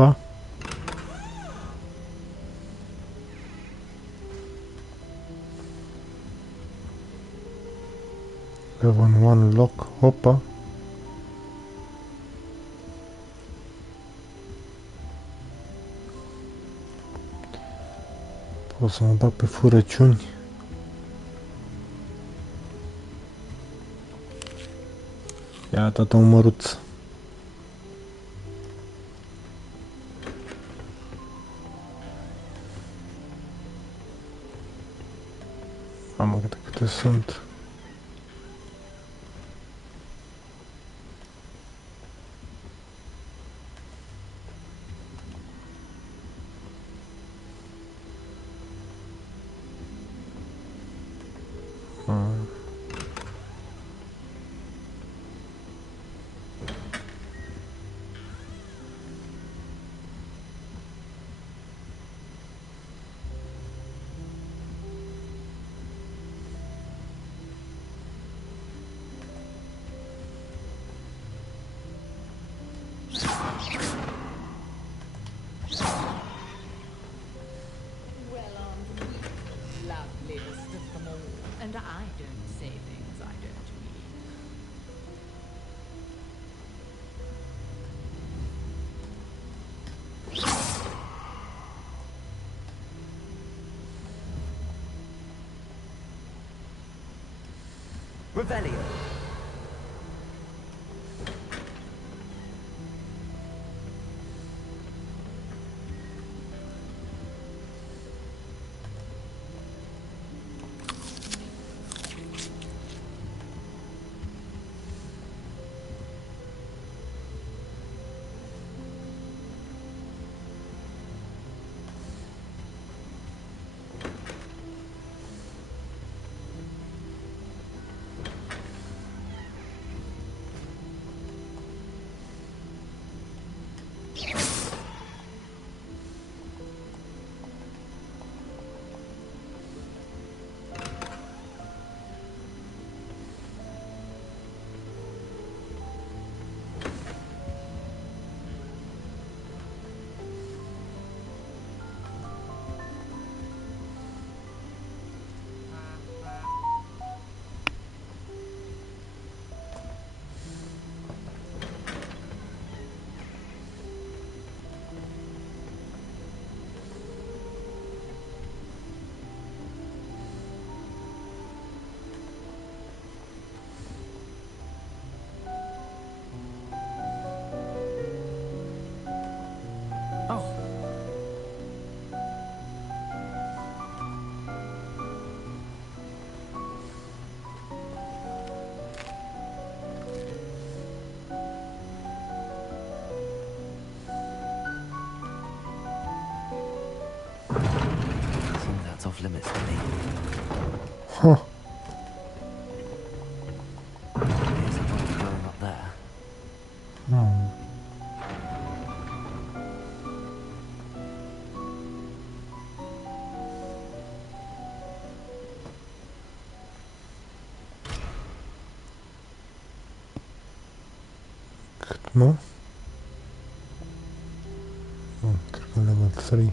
ceva. Level 1 lock, hopa. Pot să mă bag pe furăciuni. Ia tata un măruț. Mamă, câte sunt. Revelio. Off limits to me. Huh. Here's a one growing up there. Cât, nu? Cred că level 3.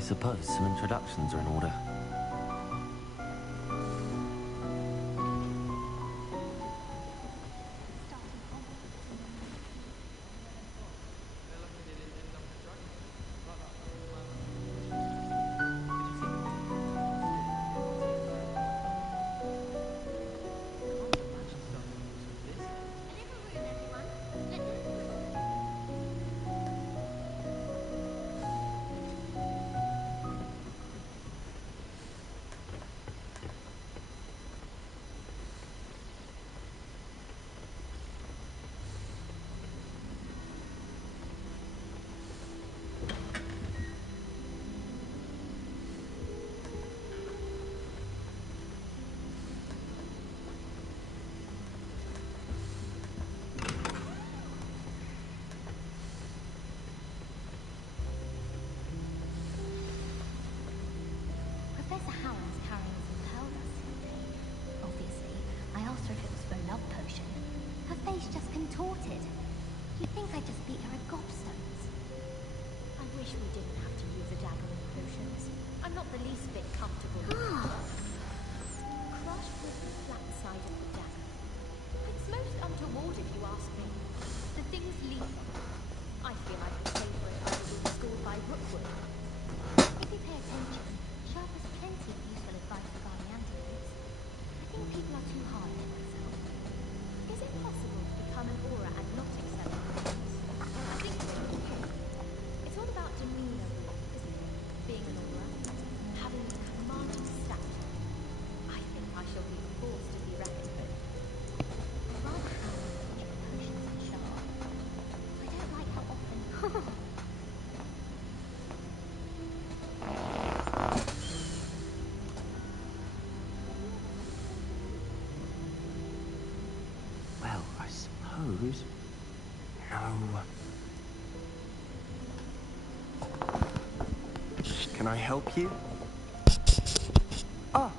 suppose some introductions are in order. Professor Howland's carrying some pearl dust today. Obviously, I asked her if it was for a love potion. Her face just contorted. You'd think I just beat her at gobstones. I wish we didn't have to use a dagger and potions. I'm not the least bit comfortable. Crushed with the flat side of the dagger. It's most untoward if you ask me. The thing's lethal. I feel I could pay for it after being schooled by Rookwood. If you pay attention, she offers plenty of useful advice regarding antidotes. I think people are too hard on themselves. Is it possible to become an aura and not accept potions? I think so. It's all about demeanor, isn't it? Being an aura. Having a commanding stature. I think I shall be a force to be reckoned with. I'd rather have teaching potions and sharp. I don't like how often... Well, I suppose... No. Can I help you? Ah,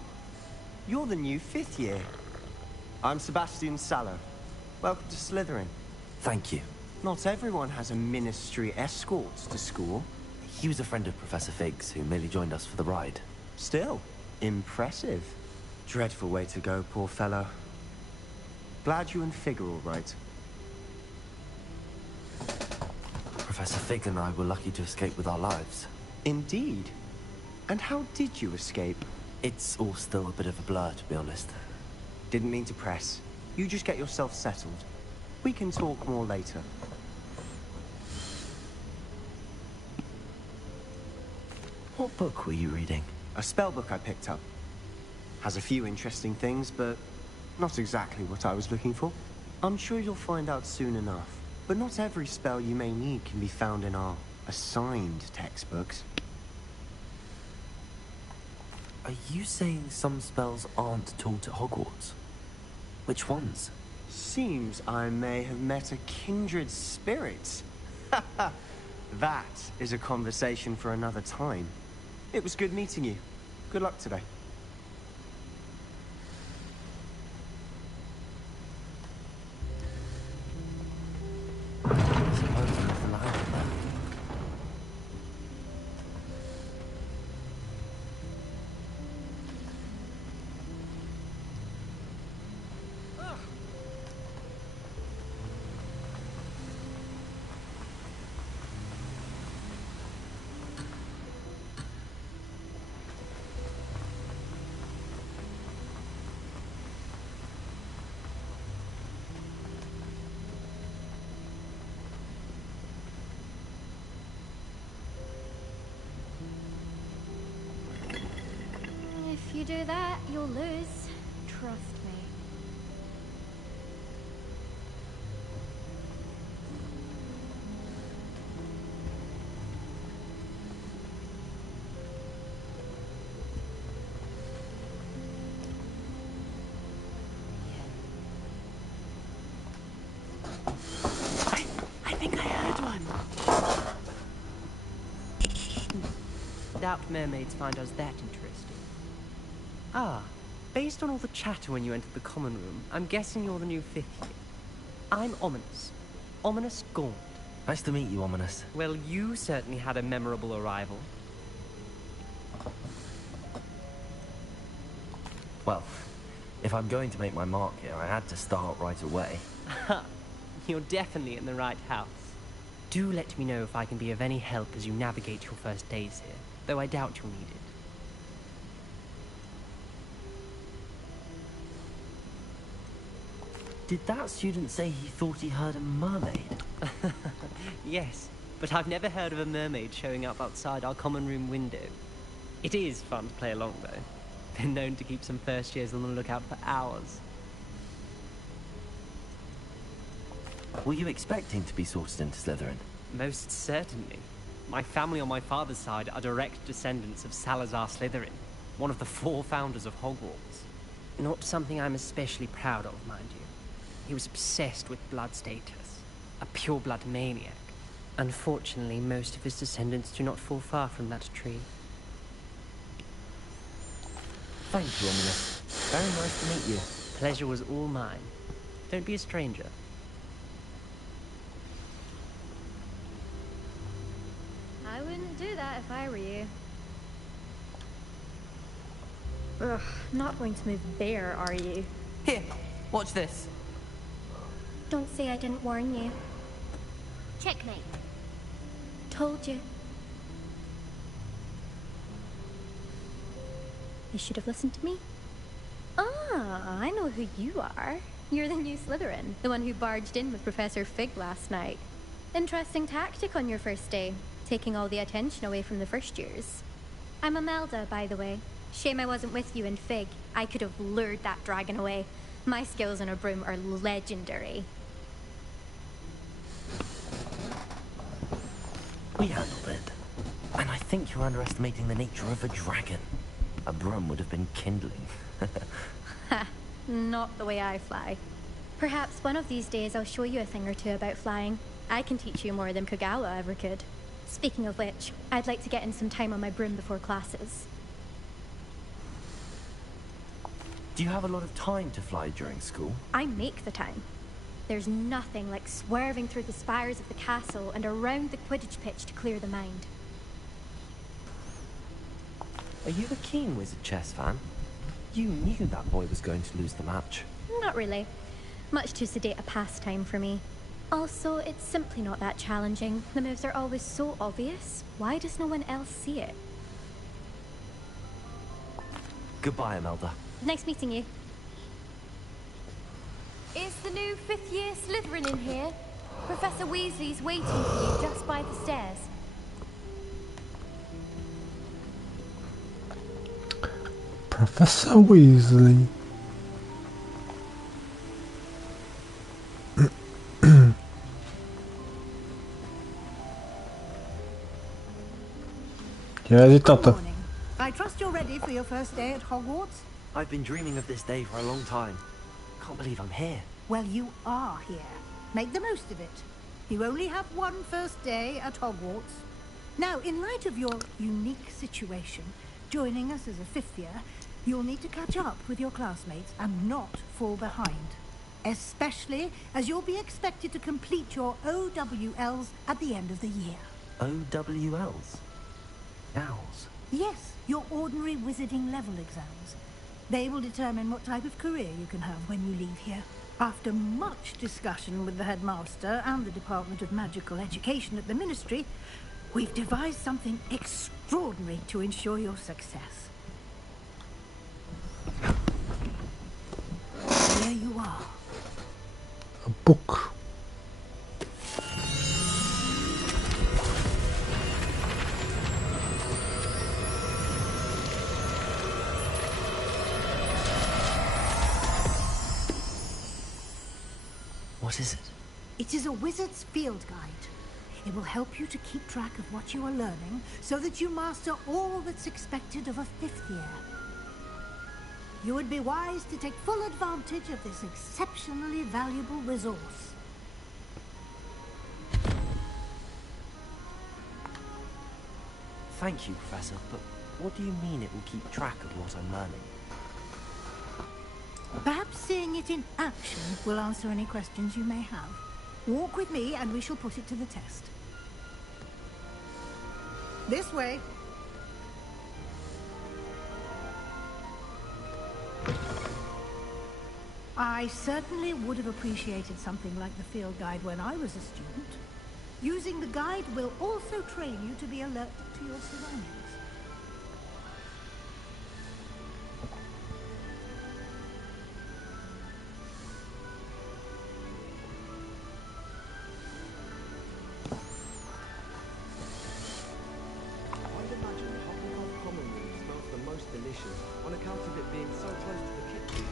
you're the new 5th year. I'm Sebastian Sallow. Welcome to Slytherin. Thank you. Not everyone has a ministry escort to school. He was a friend of Professor Fig's who merely joined us for the ride. Still, impressive. Dreadful way to go, poor fellow. Glad you and Fig are all right. Professor Fig and I were lucky to escape with our lives. Indeed. And how did you escape? It's all still a bit of a blur, to be honest. Didn't mean to press. You just get yourself settled. We can talk more later. What book were you reading? A spell book I picked up. Has a few interesting things, but not exactly what I was looking for. I'm sure you'll find out soon enough. But not every spell you may need can be found in our assigned textbooks. Are you saying some spells aren't taught at Hogwarts? Which ones? Seems I may have met a kindred spirit. That is a conversation for another time. It was good meeting you. Good luck today. I suppose nothing like that. If you do that, you'll lose. Trust me. I think I heard one. Doubt mermaids find us that interesting. Ah, based on all the chatter when you entered the common room, I'm guessing you're the new 5th year. I'm Ominous. Ominous Gaunt. Nice to meet you, Ominous. Well, you certainly had a memorable arrival. Well, if I'm going to make my mark here, I had to start right away. You're definitely in the right house. Do let me know if I can be of any help as you navigate your first days here, though I doubt you'll need it. Did that student say he thought he heard a mermaid? Yes, but I've never heard of a mermaid showing up outside our common room window. It is fun to play along, though. Been known to keep some first years on the lookout for hours. Were you expecting to be sorted into Slytherin? Most certainly. My family on my father's side are direct descendants of Salazar Slytherin, one of the 4 founders of Hogwarts. Not something I'm especially proud of, mind you. He was obsessed with blood status, a pure-blood maniac. Unfortunately, most of his descendants do not fall far from that tree. Thank you, Ominous. Very nice to meet you. Pleasure was all mine. Don't be a stranger. I wouldn't do that if I were you. Ugh, not going to move there, are you? Here, watch this. Don't say I didn't warn you. Checkmate. Told you. You should have listened to me. Ah, I know who you are. You're the new Slytherin, the one who barged in with Professor Fig last night. Interesting tactic on your first day, taking all the attention away from the first years. I'm Imelda, by the way. Shame I wasn't with you in Fig. I could have lured that dragon away. My skills on a broom are legendary. We handled it. And I think you're underestimating the nature of a dragon. A broom would have been kindling. Ha, not the way I fly. Perhaps one of these days I'll show you a thing or two about flying. I can teach you more than Kogawa ever could. Speaking of which, I'd like to get in some time on my broom before classes. Do you have a lot of time to fly during school? I make the time. There's nothing like swerving through the spires of the castle and around the Quidditch pitch to clear the mind. Are you a keen Wizard chess fan? You knew that boy was going to lose the match. Not really. Much too sedate a pastime for me. Also, it's simply not that challenging. The moves are always so obvious. Why does no one else see it? Goodbye, Imelda. Nice meeting you. Is the new 5th year Slytherin in here? Professor Weasley's waiting for you just by the stairs. Professor Weasley. Ja, die Good tatten. morning. I trust you're ready for your first day at Hogwarts? I've been dreaming of this day for a long time. Can't believe I'm here. Well, you are here. Make the most of it. You only have one first day at Hogwarts. Now, in light of your unique situation, joining us as a 5th year, you'll need to catch up with your classmates and not fall behind. Especially as you'll be expected to complete your OWLs at the end of the year. OWLs? Owls? Yes, your ordinary wizarding level exams. They will determine what type of career you can have when you leave here. After much discussion with the headmaster and the Department of Magical Education at the Ministry, we've devised something extraordinary to ensure your success. Here you are. A book. What is it? It is a wizard's field guide. It will help you to keep track of what you are learning so that you master all that's expected of a 5th year. You would be wise to take full advantage of this exceptionally valuable resource. Thank you, Professor, but what do you mean it will keep track of what I'm learning? Perhaps seeing it in action will answer any questions you may have. Walk with me and we shall put it to the test. This way. I certainly would have appreciated something like the field guide when I was a student. Using the guide will also train you to be alert to your surroundings. I'd imagine Hufflepuff Common Room smells the most delicious on account of it being so close to the kitchens.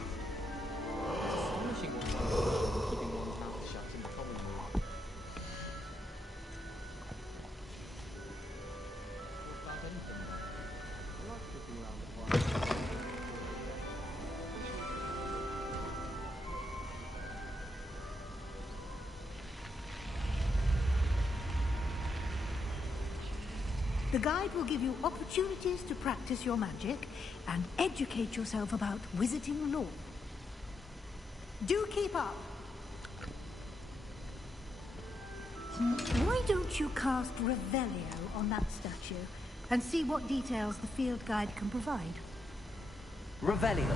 It's astonishing what one can achieve keeping one's mouth shut in the common room. What about anything there? I like sitting around the fire. The guide will give you opportunities to practice your magic and educate yourself about wizarding lore. Do keep up! Why don't you cast Revelio on that statue and see what details the field guide can provide? Revelio.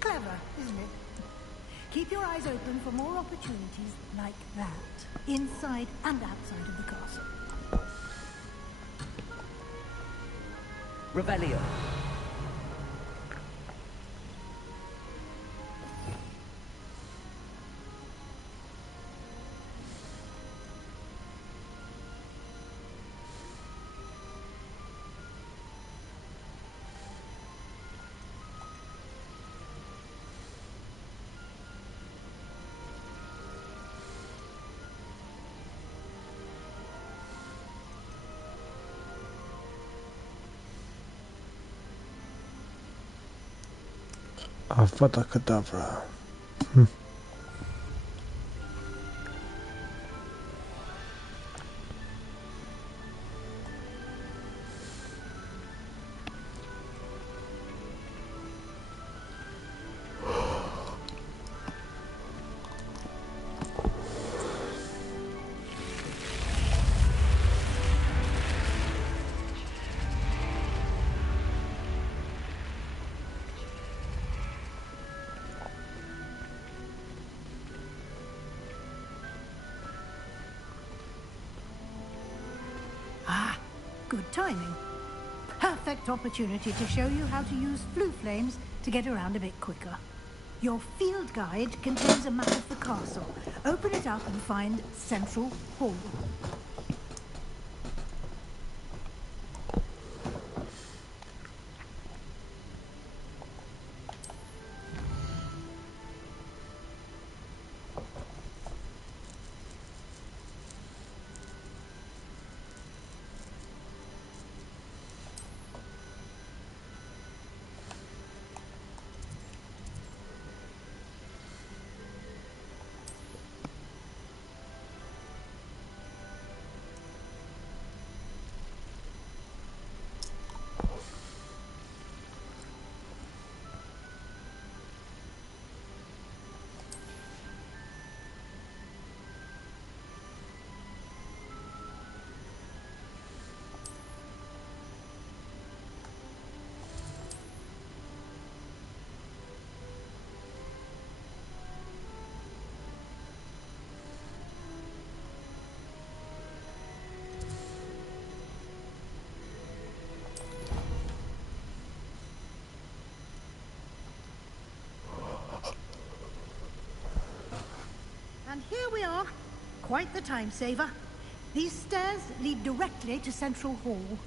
Clever, isn't it? Keep your eyes open for more opportunities like that, inside and outside of the castle. Revelio. Avada Kedavra. Ah, good timing. Perfect opportunity to show you how to use flue flames to get around a bit quicker. Your field guide contains a map of the castle. Open it up and find Central Hall. here we are. Quite the time saver. These stairs lead directly to Central Hall.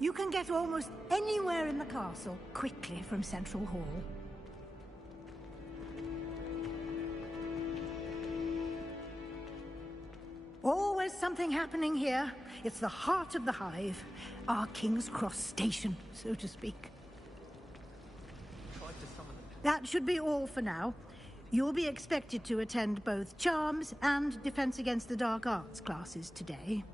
You can get almost anywhere in the castle quickly from Central Hall. Always something happening here. It's the heart of the hive. Our King's Cross station, so to speak. That should be all for now. You'll be expected to attend both Charms and Defense Against the Dark Arts classes today.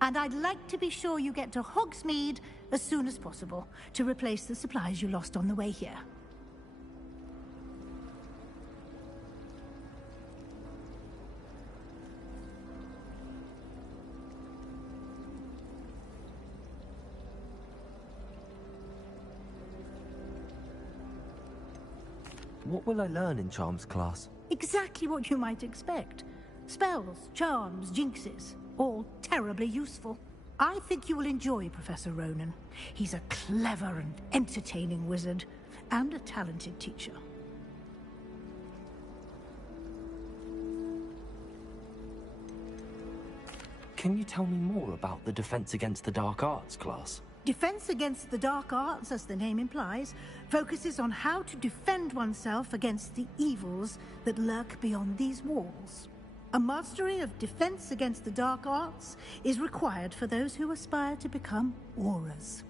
And I'd like to be sure you get to Hogsmeade as soon as possible to replace the supplies you lost on the way here. What will I learn in Charms class? Exactly what you might expect. Spells, charms, jinxes, all terribly useful. I think you will enjoy Professor Ronan. He's a clever and entertaining wizard, and a talented teacher. Can you tell me more about the Defense Against the Dark Arts class? Defense Against the Dark Arts, as the name implies, focuses on how to defend oneself against the evils that lurk beyond these walls. A mastery of Defense Against the Dark Arts is required for those who aspire to become auras.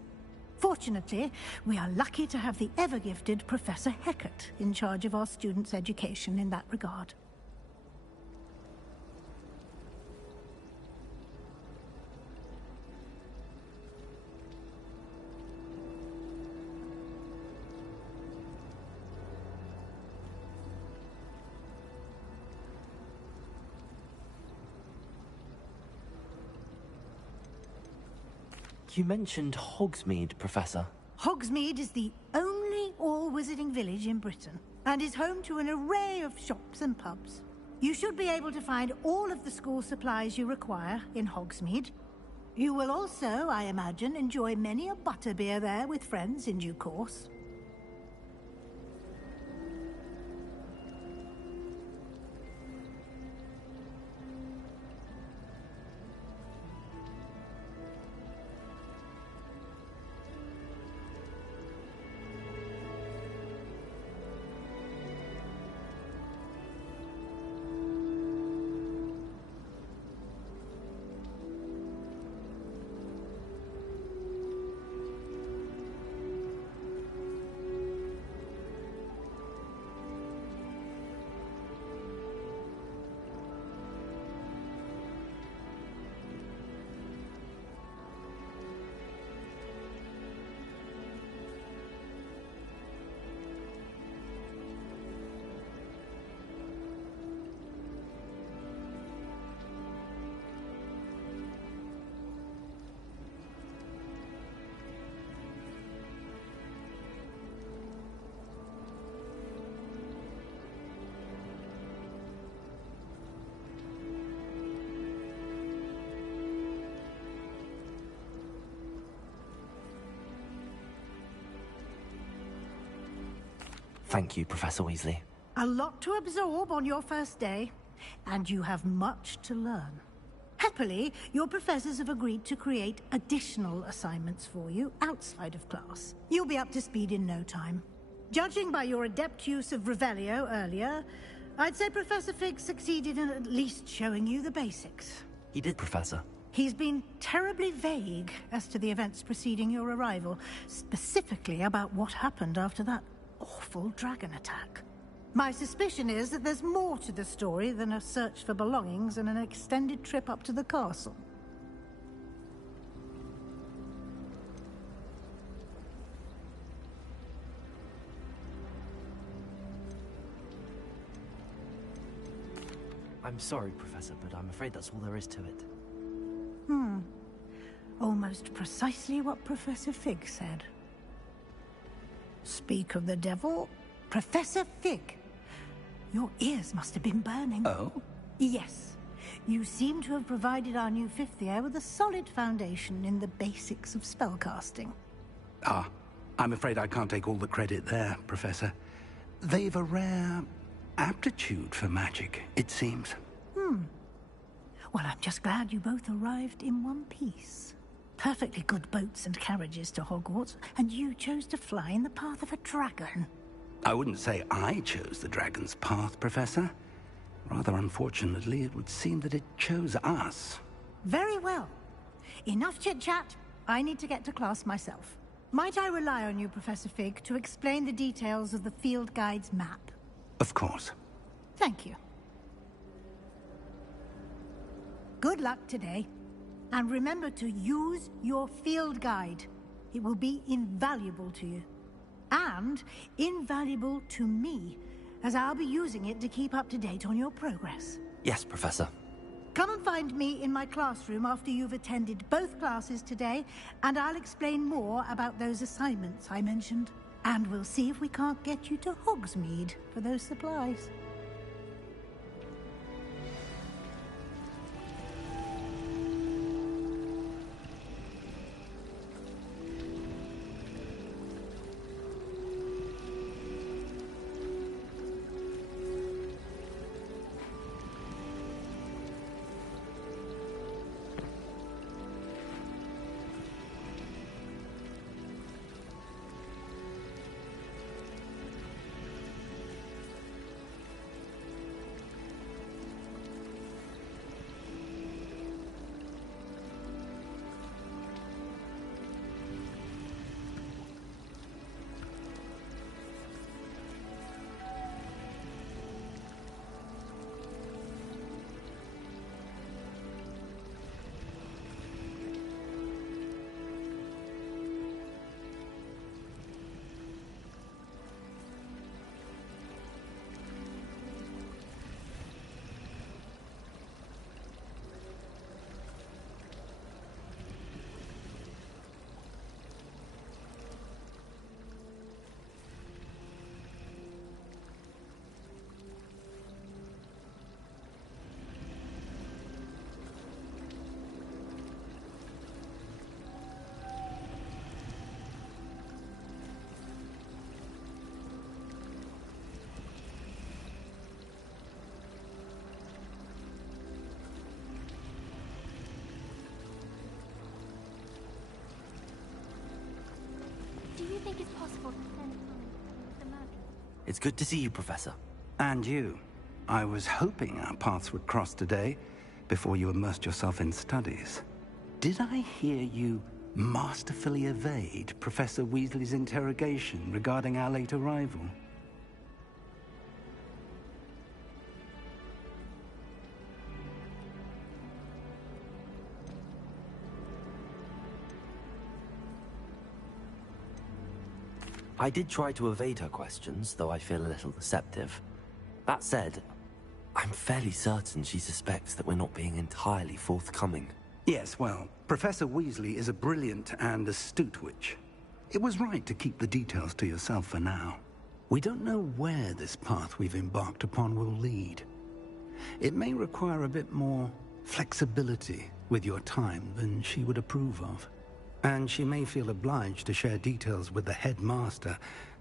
Fortunately, we are lucky to have the ever-gifted Professor Hecat in charge of our students' education in that regard. You mentioned Hogsmeade, Professor. Hogsmeade is the only all-wizarding village in Britain, and is home to an array of shops and pubs. You should be able to find all of the school supplies you require in Hogsmeade. You will also, I imagine, enjoy many a butterbeer there with friends in due course. Thank you, Professor Weasley. A lot to absorb on your first day, and you have much to learn. Happily, your professors have agreed to create additional assignments for you outside of class. You'll be up to speed in no time. Judging by your adept use of Revelio earlier, I'd say Professor Fig succeeded in at least showing you the basics. He did, Professor. He's been terribly vague as to the events preceding your arrival, specifically about what happened after that awful dragon attack. My suspicion is that there's more to the story than a search for belongings and an extended trip up to the castle. I'm sorry, Professor, but I'm afraid that's all there is to it. Almost precisely what Professor Fig said. Speak of the devil, Professor Fig. Your ears must have been burning. Oh? Yes. You seem to have provided our new fifth year with a solid foundation in the basics of spellcasting. Ah, I'm afraid I can't take all the credit there, Professor. They've a rare aptitude for magic, it seems. Well, I'm just glad you both arrived in one piece. Perfectly good boats and carriages to Hogwarts, and you chose to fly in the path of a dragon. I wouldn't say I chose the dragon's path, Professor. Rather unfortunately, it would seem that it chose us. Very well. Enough chit-chat. I need to get to class myself. Might I rely on you, Professor Fig, to explain the details of the field guide's map? Of course. Thank you. Good luck today. And remember to use your field guide. It will be invaluable to you. And invaluable to me, as I'll be using it to keep up to date on your progress. Yes, Professor. Come and find me in my classroom after you've attended both classes today, and I'll explain more about those assignments I mentioned. And we'll see if we can't get you to Hogsmeade for those supplies. Do you think it's possible to spend time with the Mercury? It's good to see you, Professor. And you. I was hoping our paths would cross today, before you immersed yourself in studies. Did I hear you masterfully evade Professor Weasley's interrogation regarding our late arrival? I did try to evade her questions, though I feel a little deceptive. That said, I'm fairly certain she suspects that we're not being entirely forthcoming. Yes, well, Professor Weasley is a brilliant and astute witch. It was right to keep the details to yourself for now. We don't know where this path we've embarked upon will lead. It may require a bit more flexibility with your time than she would approve of. And she may feel obliged to share details with the headmaster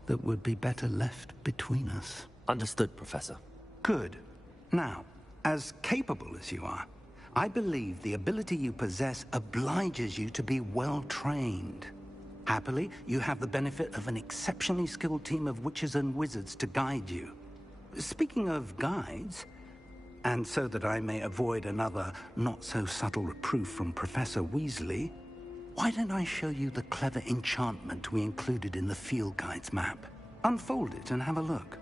that would be better left between us. Understood, Professor. Good. Now, as capable as you are, I believe the ability you possess obliges you to be well-trained. Happily, you have the benefit of an exceptionally skilled team of witches and wizards to guide you. Speaking of guides, and so that I may avoid another not-so-subtle reproof from Professor Weasley, why don't I show you the clever enchantment we included in the field guide's map? Unfold it and have a look.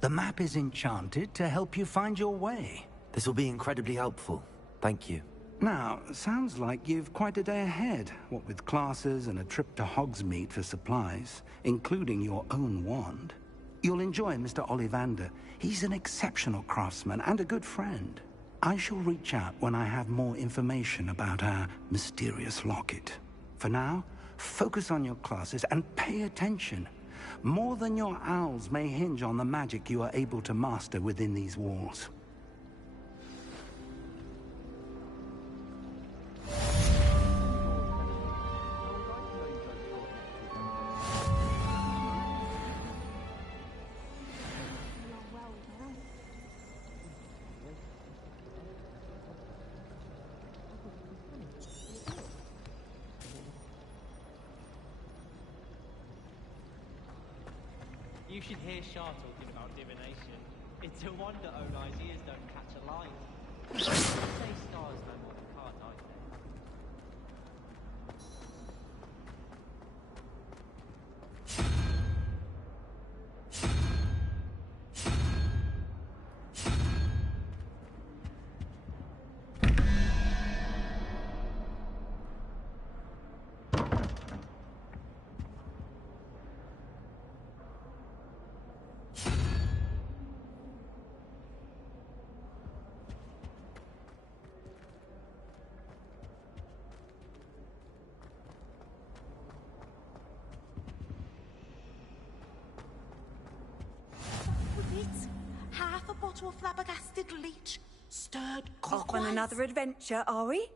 The map is enchanted to help you find your way. This will be incredibly helpful. Thank you. Now, sounds like you've quite a day ahead, what with classes and a trip to Hogsmeade for supplies, including your own wand. You'll enjoy Mr. Ollivander. He's an exceptional craftsman and a good friend. I shall reach out when I have more information about our mysterious locket. For now, focus on your classes and pay attention. More than your owls may hinge on the magic you are able to master within these walls. You should hear Shah talking about divination. It's a wonder Onai's ears don't catch a light. They say stars no more than card night. Half a bottle of flabbergasted leech, stirred Off clockwise. on another adventure, are we?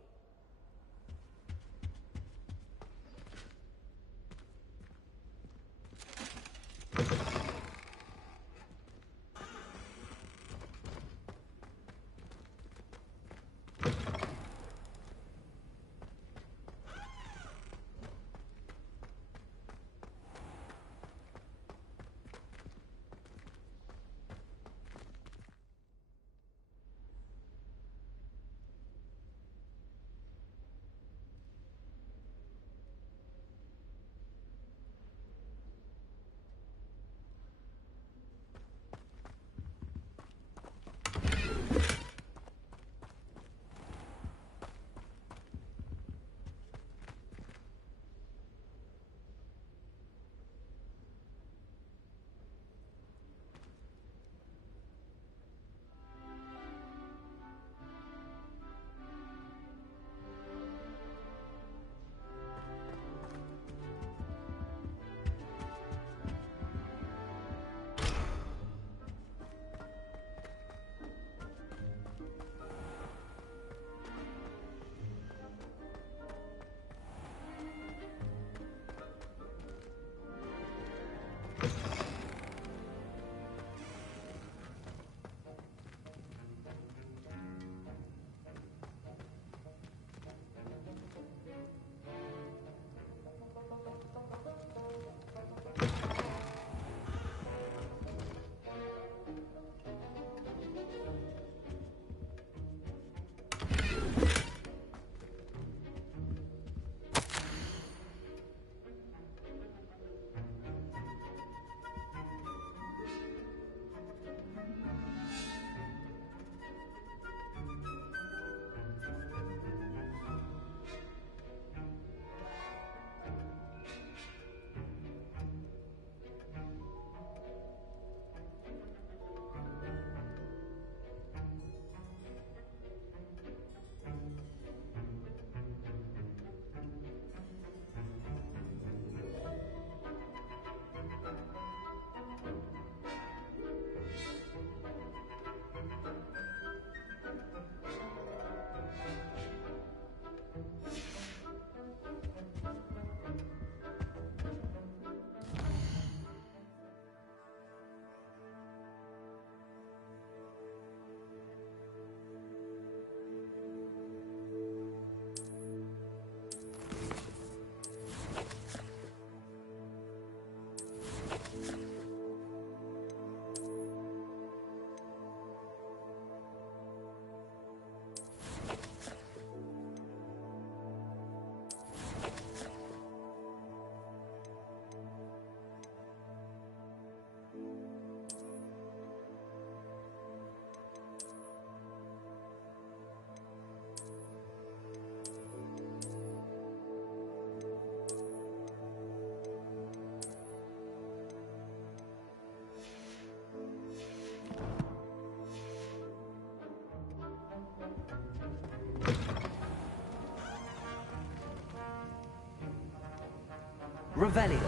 Revelio.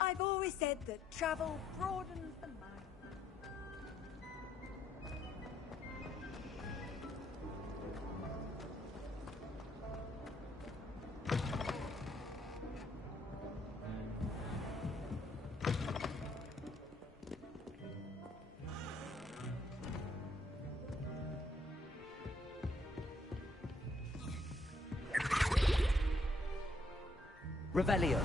I've always said that travel broadens the mind. Revelio.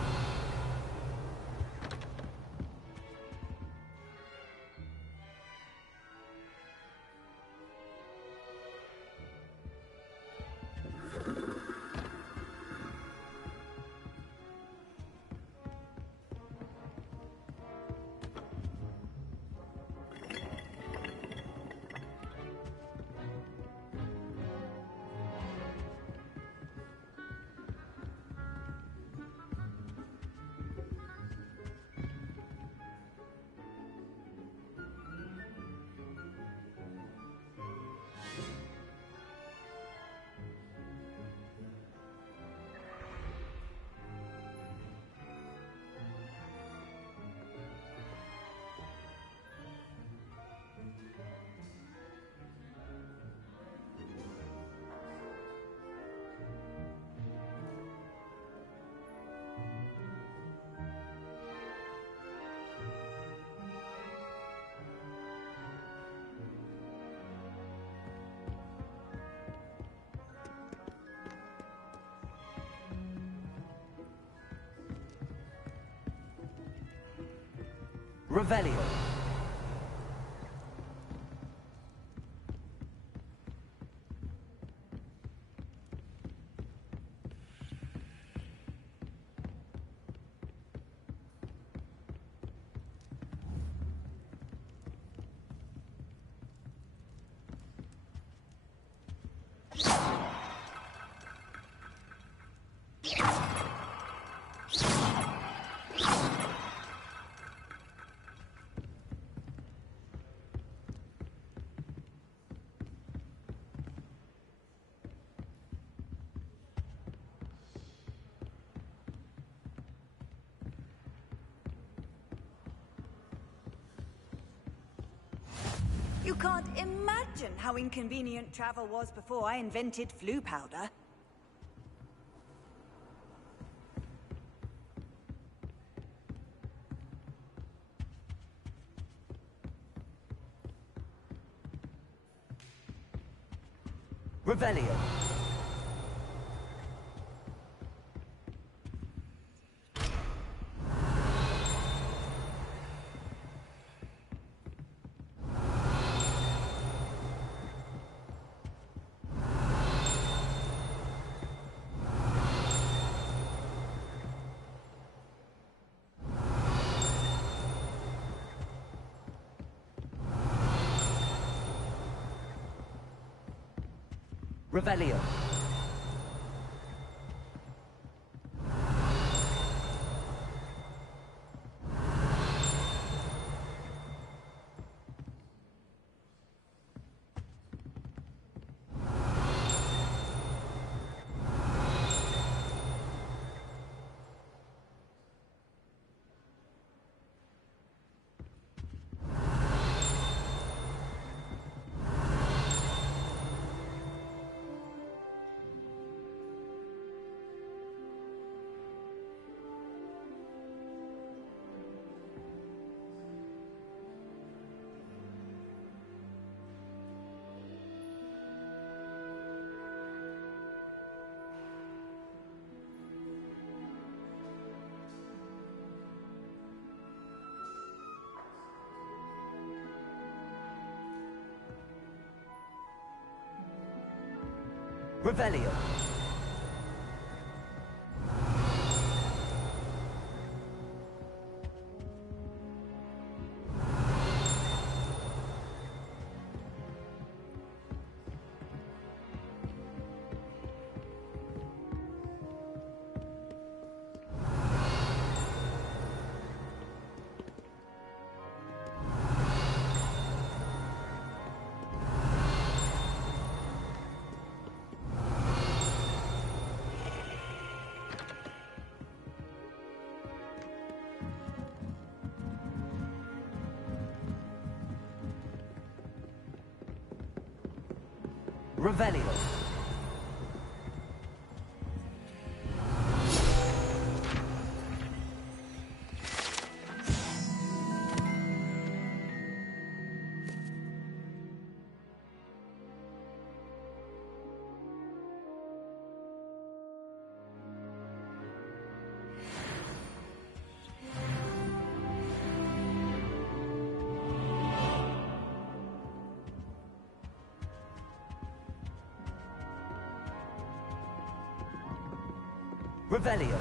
Revelio. You can't imagine how inconvenient travel was before I invented flu powder. Revelio. Revelio. Revelio. Revelio. Revelio.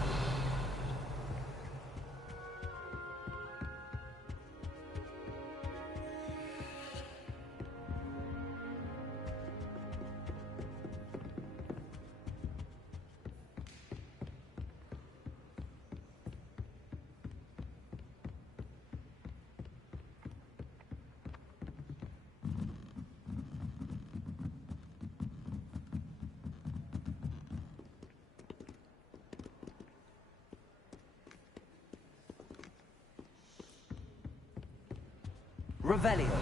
Revelio.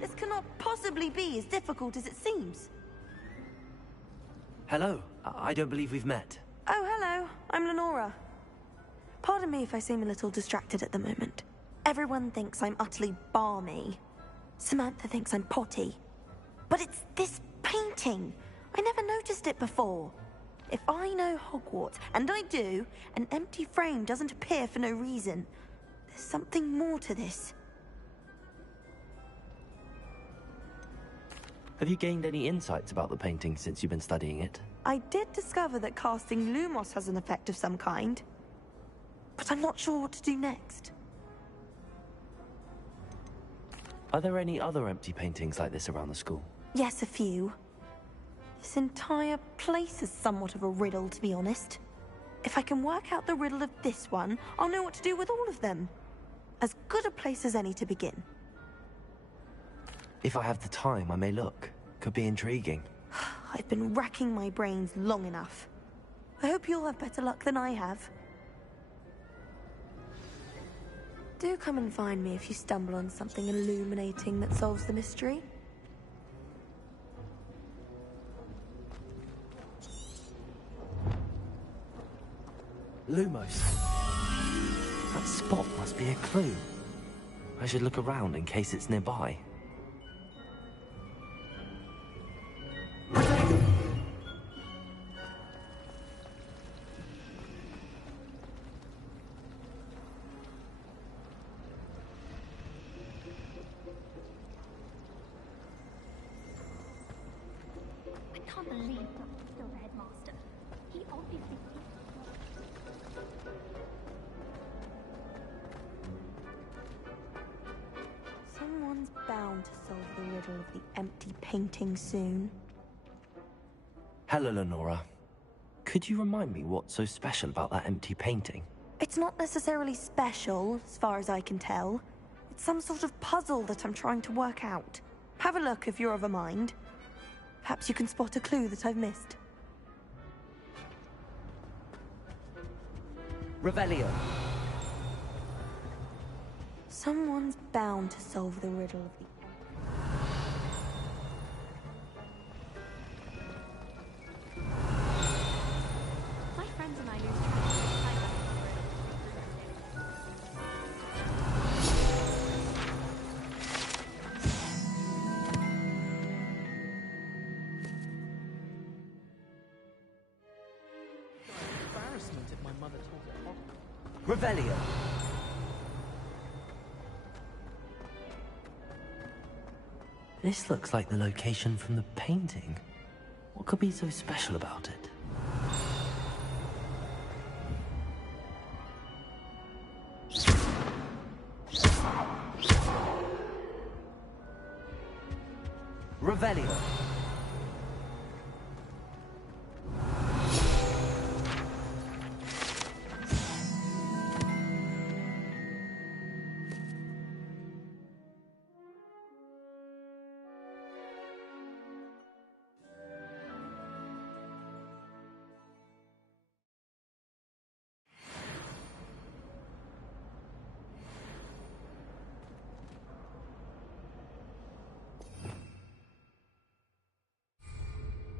This cannot possibly be as difficult as it seems. Hello. I don't believe we've met. Oh, hello. I'm Lenora. Pardon me if I seem a little distracted at the moment. Everyone thinks I'm utterly balmy. Samantha thinks I'm potty. But it's this painting. I never noticed it before. If I know Hogwarts, and I do, an empty frame doesn't appear for no reason. There's something more to this. Have you gained any insights about the painting since you've been studying it? I did discover that casting Lumos has an effect of some kind. But I'm not sure what to do next. Are there any other empty paintings like this around the school? Yes, a few. This entire place is somewhat of a riddle, to be honest. If I can work out the riddle of this one, I'll know what to do with all of them. As good a place as any to begin. If I have the time, I may look. Could be intriguing. I've been racking my brains long enough. I hope you'll have better luck than I have. Do come and find me if you stumble on something illuminating that solves the mystery. Lumos. That spot must be a clue. I should look around in case it's nearby. I can't believe Doctor's still the headmaster. He obviously... Someone's bound to solve the riddle of the empty painting soon. Hello, Lenora. Could you remind me what's so special about that empty painting? It's not necessarily special, as far as I can tell. It's some sort of puzzle that I'm trying to work out. Have a look if you're of a mind. Perhaps you can spot a clue that I've missed. Revelio. Someone's bound to solve the riddle of the... My friends and I lose track of the time Embarrassment if my mother taught at Hogwarts. Revelio. This looks like the location from the painting. What could be so special about it? Revelio.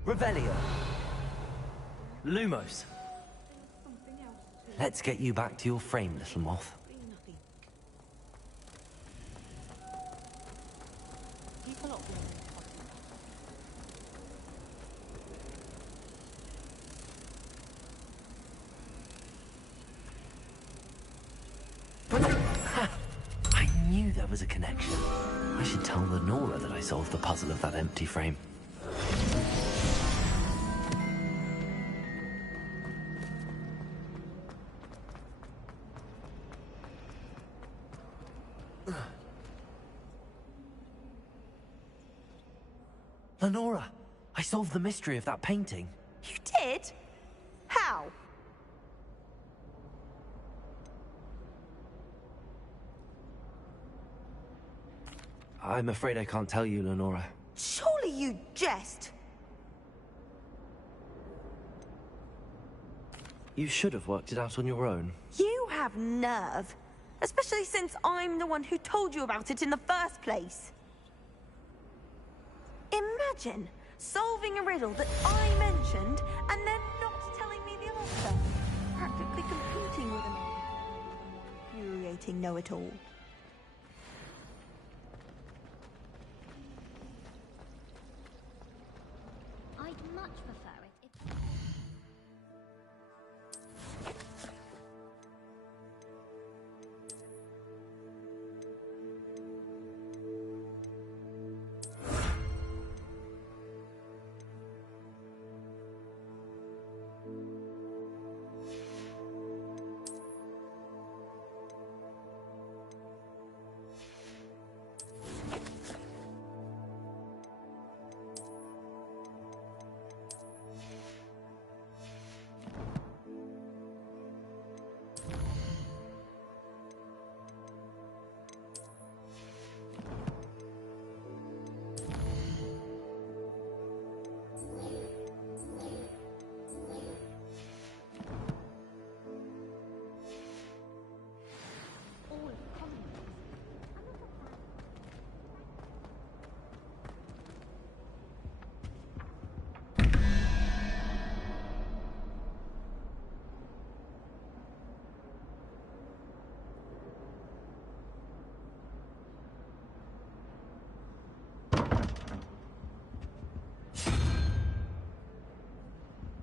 Revelio. Lumos. Let's get you back to your frame, little moth. I knew there was a connection. I should tell Lenora that I solved the puzzle of that empty frame. Lenora, I solved the mystery of that painting. You did? How? I'm afraid I can't tell you, Lenora. Surely you jest. You should have worked it out on your own. You have nerve. Especially since I'm the one who told you about it in the first place. Imagine solving a riddle that I mentioned and then not telling me the answer. Practically competing with an infuriating know-it-all. I'd much prefer it if...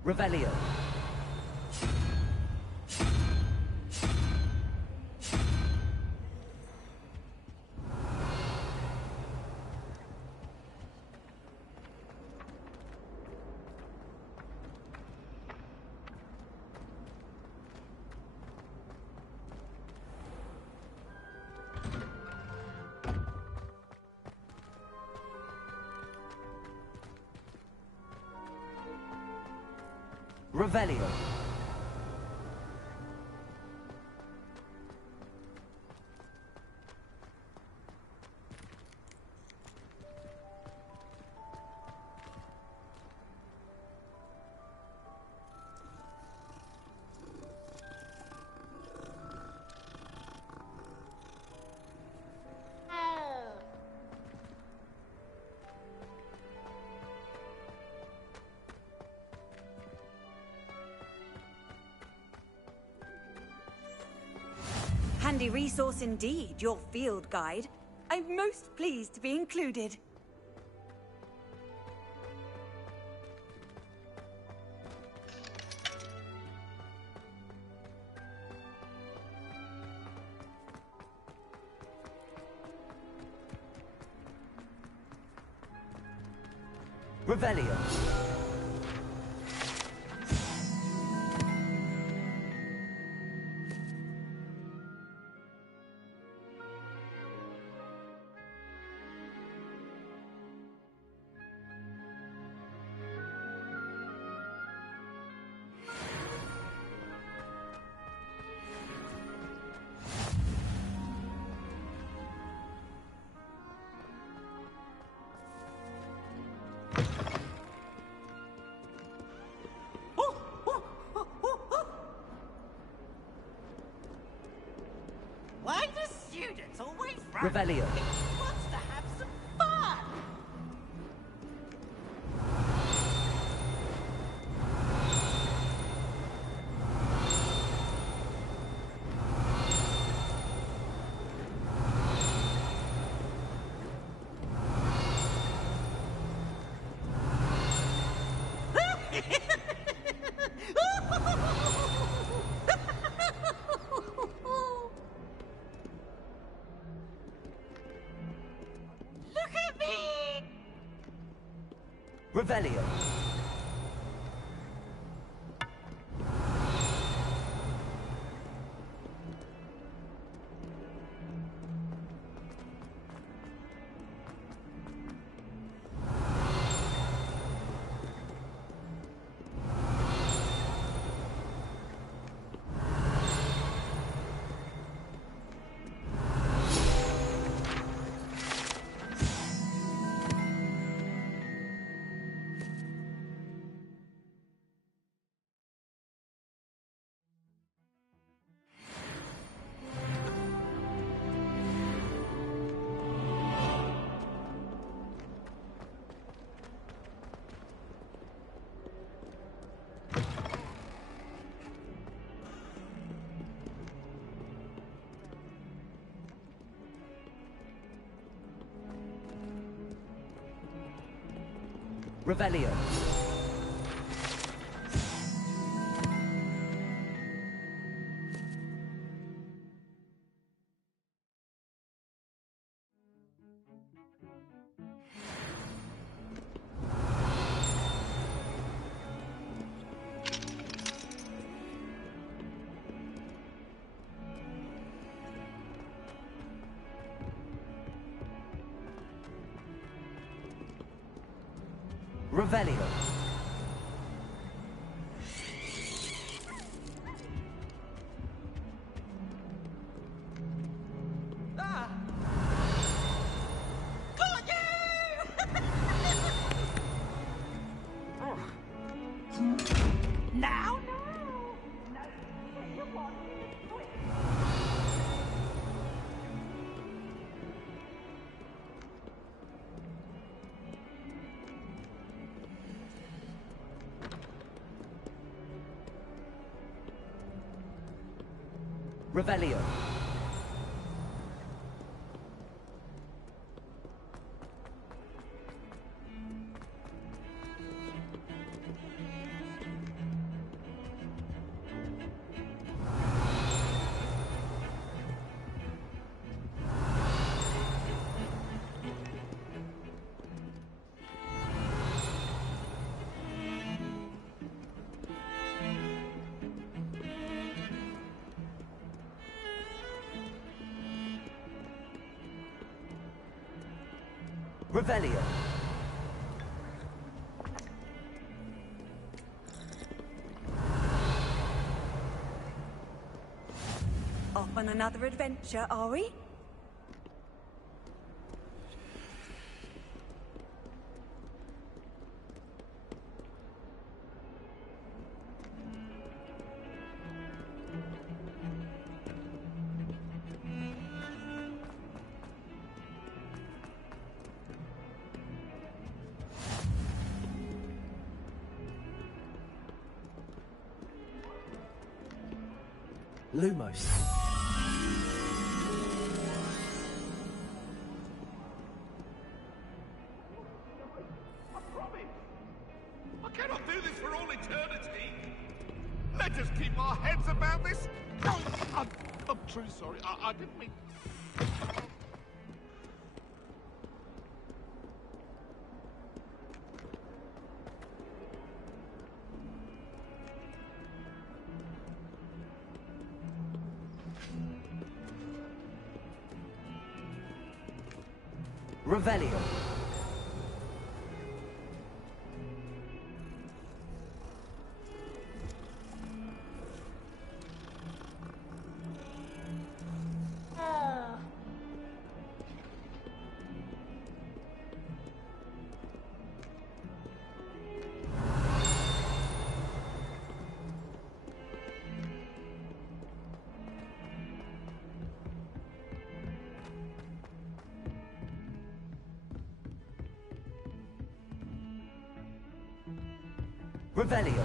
Revelio. Revelio. Handy resource indeed, your field guide. I'm most pleased to be included. Revelio. Why do students always run? Revelio. Who wants to have some fun? Look at me! Revelio. Revelio. Revelio. Ah! Got you! Now, no! You want me to quit? Revelio. Revelio. Off on another adventure, are we? Lumos. I cannot do this for all eternity. Let us keep our heads about this. Oh, I'm truly sorry. I didn't mean... Revelio. Revelio.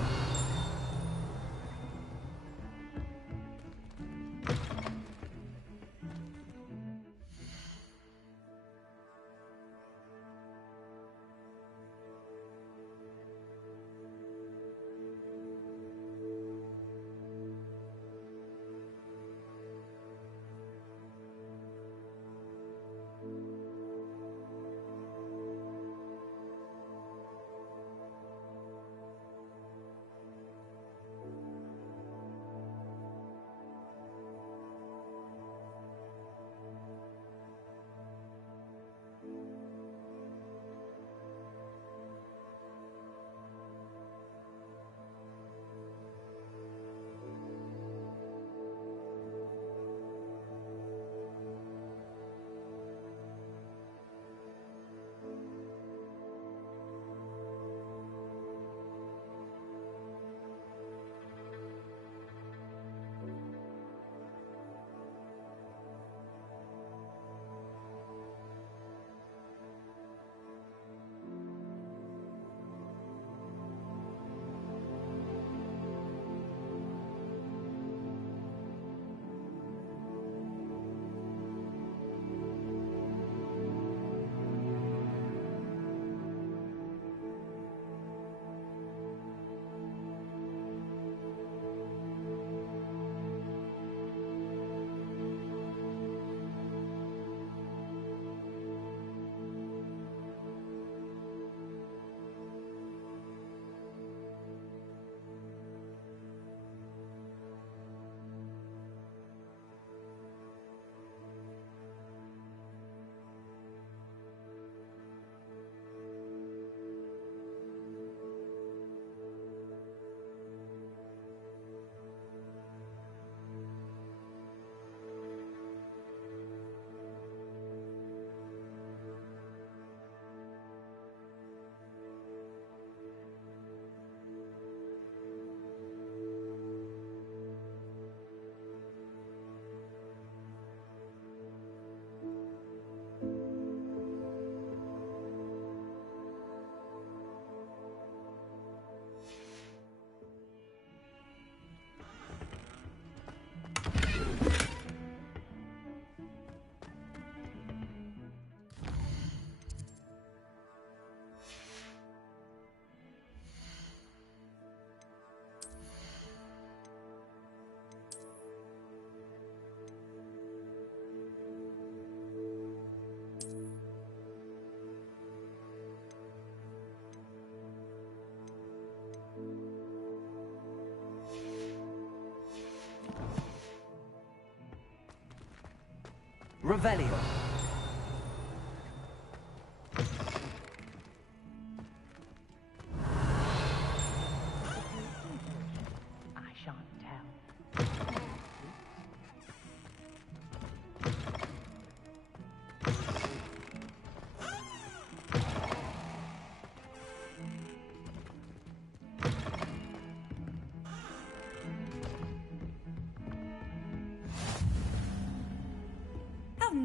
Revelio.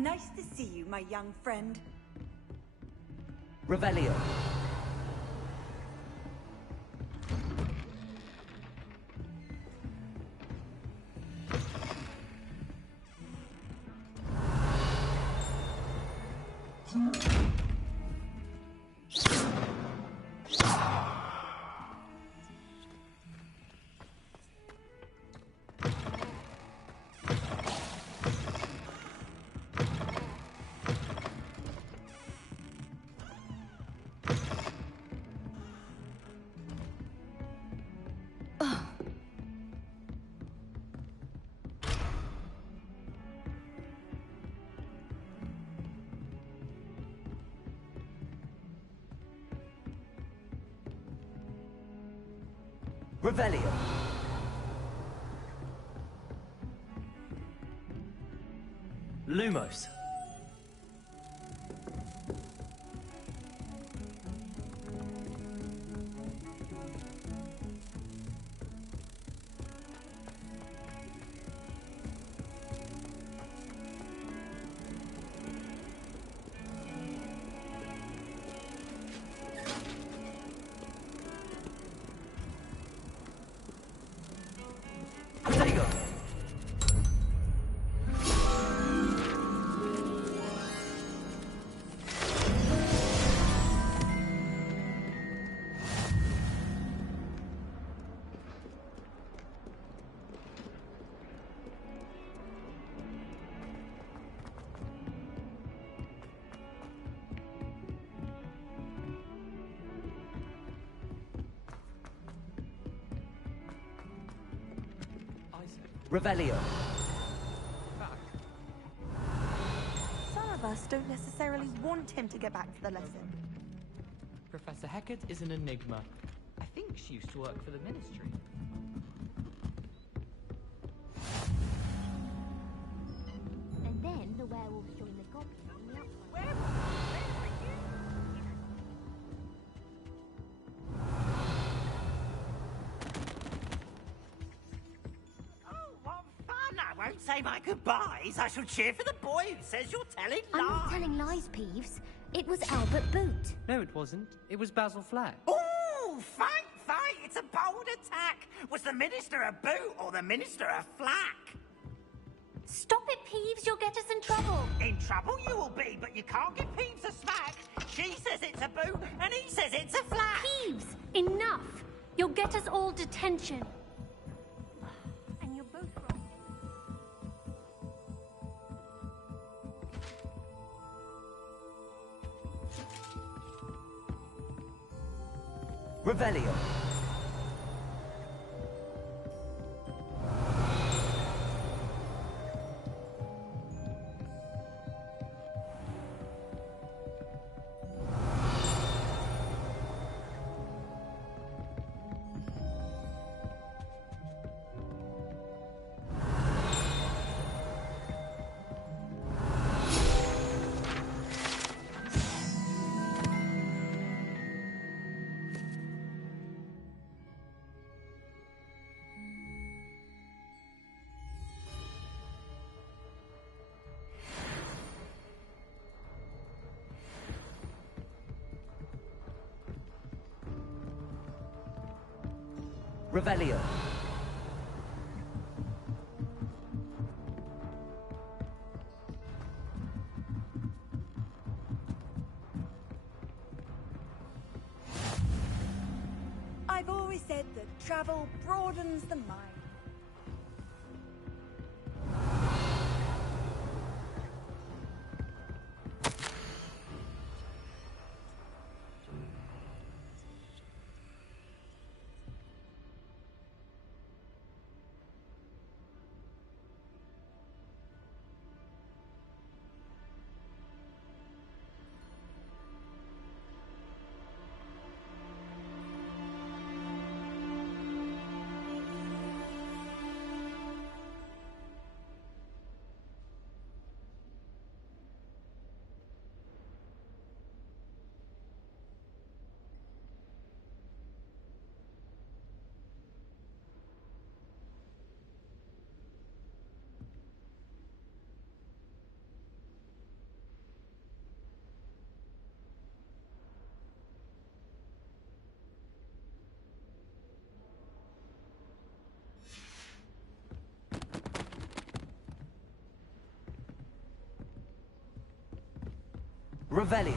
Nice to see you, my young friend. Revelio. Revelio. Lumos. Revelio. Some of us don't necessarily want him to get back to the lesson. Professor Hecat is an enigma. I think she used to work for the Ministry. And then the werewolves join the goblins on the outside. I won't say my goodbyes. I shall cheer for the boy who says you're telling lies. I'm not telling lies, Peeves. It was Albert Boot. No, it wasn't. It was Basil Flack. Oh, fight! It's a bold attack. Was the Minister a boot or the Minister a flack? Stop it, Peeves. You'll get us in trouble. In trouble you will be, but you can't give Peeves a smack. She says it's a boot and he says it's a flack. Peeves, enough. You'll get us all detention. And you're both wrong. Revelio. Revelio. I've always said that travel broadens the mind. Revelio.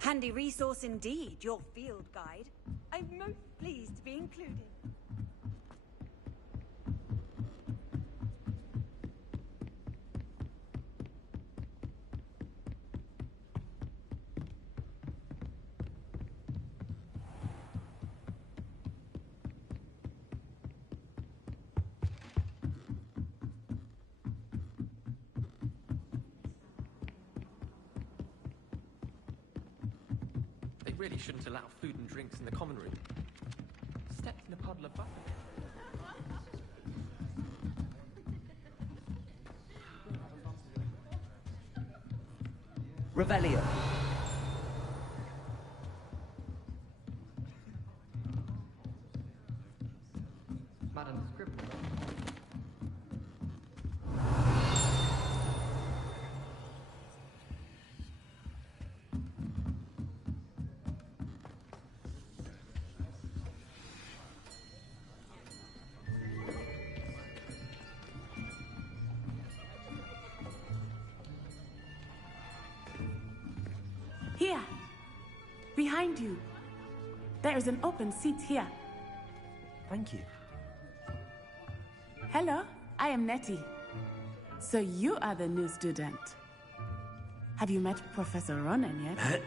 Handy resource indeed, your field guide. I'm most pleased to be included. They really shouldn't allow food and drinks in the common room. Stepped in a puddle of butter. Revelio. Madam Scribble. Here. Behind you. There is an open seat here. Thank you. Hello, I am Nettie. So you are the new student. Have you met Professor Ronan yet?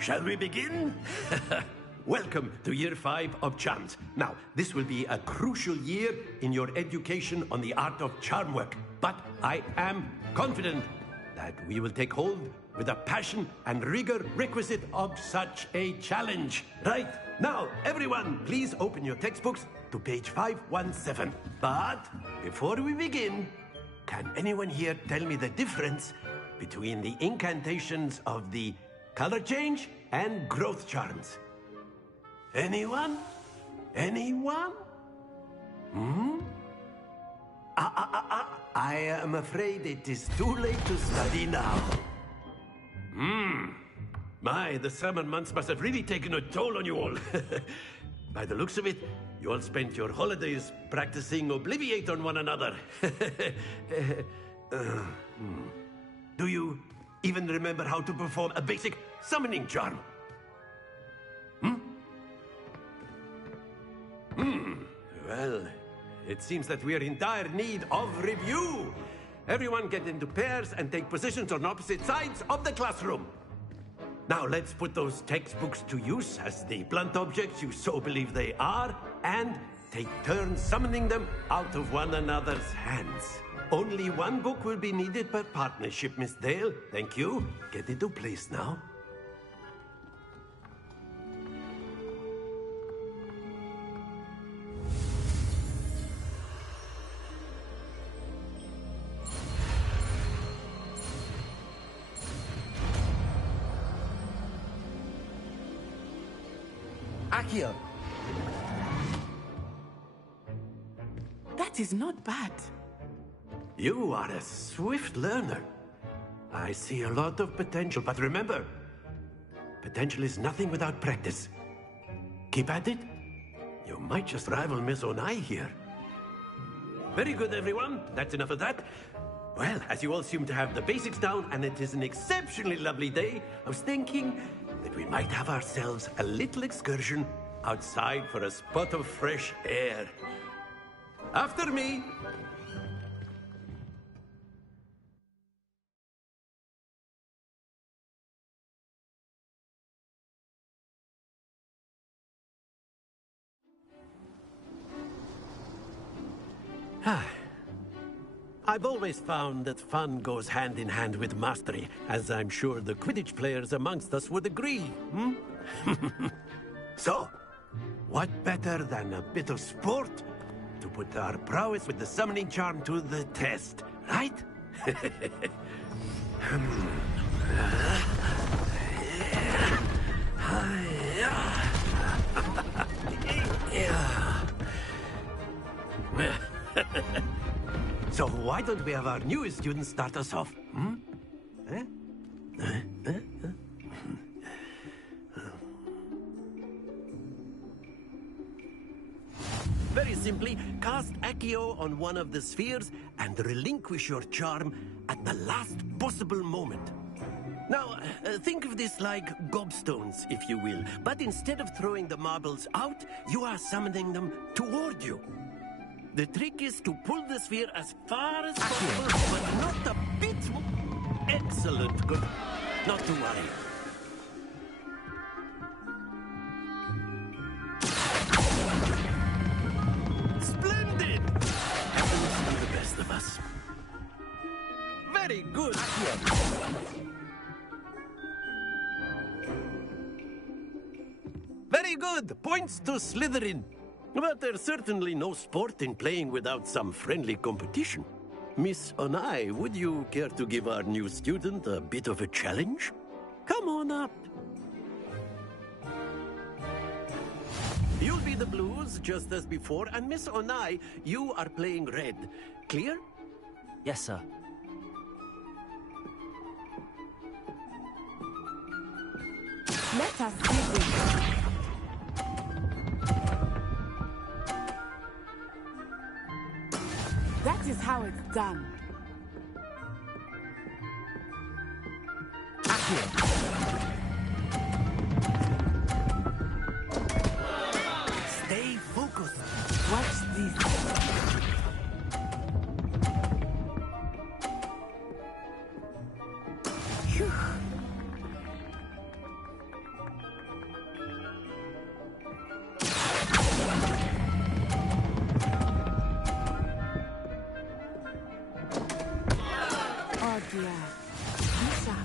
Shall we begin? Welcome to Year 5 of Charms. Now, this will be a crucial year in your education on the art of charm work. But I am confident that we will take hold with the passion and rigor requisite of such a challenge. Right, now, everyone, please open your textbooks to page 517. But before we begin, can anyone here tell me the difference between the incantations of the color change and growth charms? Anyone? Anyone? Hmm? I am afraid it is too late to study now. My, the summer months must have really taken a toll on you all. By the looks of it, you all spent your holidays practicing Obliviate on one another. Do you even remember how to perform a basic summoning charm? Well, it seems that we are in dire need of review. Everyone get into pairs and take positions on opposite sides of the classroom. Now let's put those textbooks to use as the blunt objects you so believe they are, and take turns summoning them out of one another's hands. Only one book will be needed per partnership, Miss Dale. Thank you. Get into place now. Accio. That is not bad. You are a swift learner. I see a lot of potential, but remember, potential is nothing without practice. Keep at it. You might just rival Miss Onai here. Very good, everyone. That's enough of that. Well, as you all seem to have the basics down, and it is an exceptionally lovely day, I was thinking that we might have ourselves a little excursion outside for a spot of fresh air. After me. I've always found that fun goes hand in hand with mastery, as I'm sure the Quidditch players amongst us would agree, So, what better than a bit of sport to put our prowess with the summoning charm to the test, right? So why don't we have our newest student start us off? simply cast Accio on one of the spheres and relinquish your charm at the last possible moment. Now, think of this like gobstones, if you will, but instead of throwing the marbles out, you are summoning them toward you. The trick is to pull the sphere as far as possible, but not a bit more. Excellent. Good. Not to worry. Splendid! Happens to the best of us. Very good. Very good. Points to Slytherin. But there's certainly no sport in playing without some friendly competition. Miss Onai, would you care to give our new student a bit of a challenge? Come on up. You'll be the blues, just as before, and Miss Onai, you are playing red. Clear? Yes, sir. Let us begin. That is how it's done. Stay focused. Watch this. Phew. Oh dear. Lisa.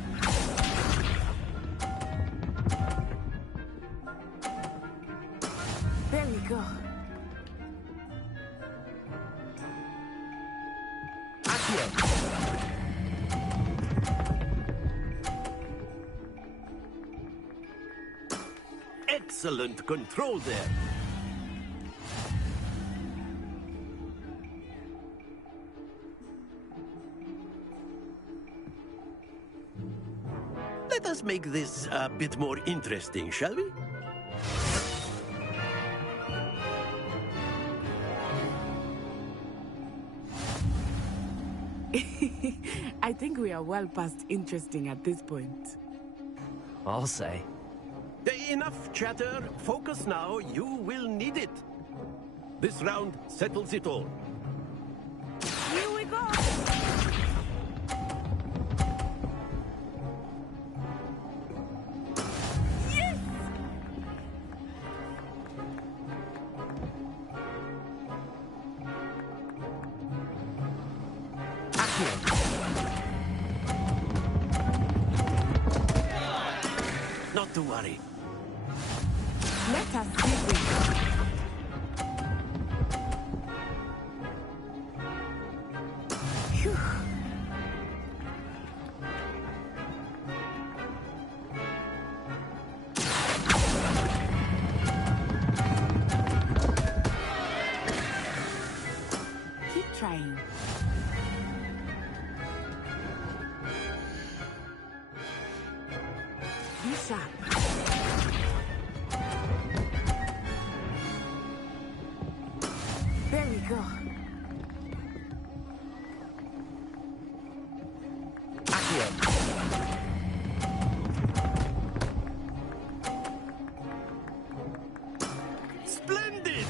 There we go. Excellent control there. Let us make this a bit more interesting, shall we? I think we are well past interesting at this point. I'll say. Enough chatter. Focus now. You will need it. This round settles it all. Here we go! Yes! Not to worry. Let us begin. Phew. Keep trying. Be sharp. There we go. Splendid!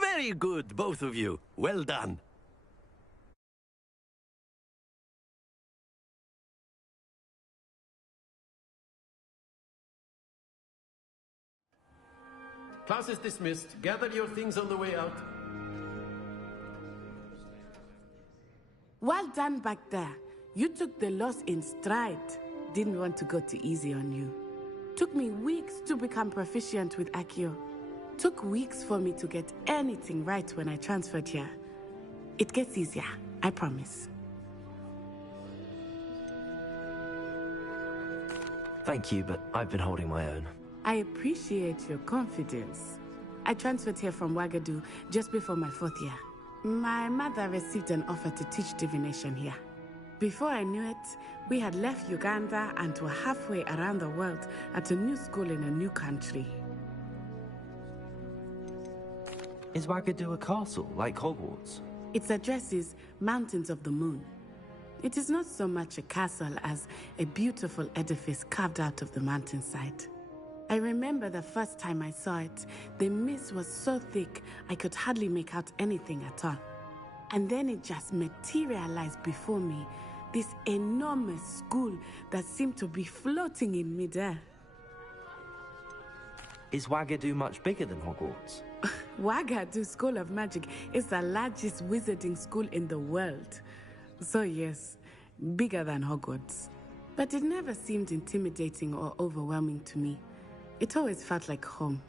Very good, both of you. Well done. Class is dismissed. Gather your things on the way out. Well done back there. You took the loss in stride. Didn't want to go too easy on you. Took me weeks to become proficient with Accio. Took weeks for me to get anything right when I transferred here. It gets easier, I promise. Thank you, but I've been holding my own. I appreciate your confidence. I transferred here from Wagadu just before my 4th year. My mother received an offer to teach divination here. Before I knew it, we had left Uganda and were halfway around the world at a new school in a new country. Is Wagadu a castle, like Hogwarts? Its address is Mountains of the Moon. It is not so much a castle as a beautiful edifice carved out of the mountainside. I remember the first time I saw it, the mist was so thick I could hardly make out anything at all. And then it just materialized before me, this enormous school that seemed to be floating in midair. Is Wagadu much bigger than Hogwarts? Wagadu School of Magic is the largest wizarding school in the world. So yes, bigger than Hogwarts. But it never seemed intimidating or overwhelming to me. It always felt like home.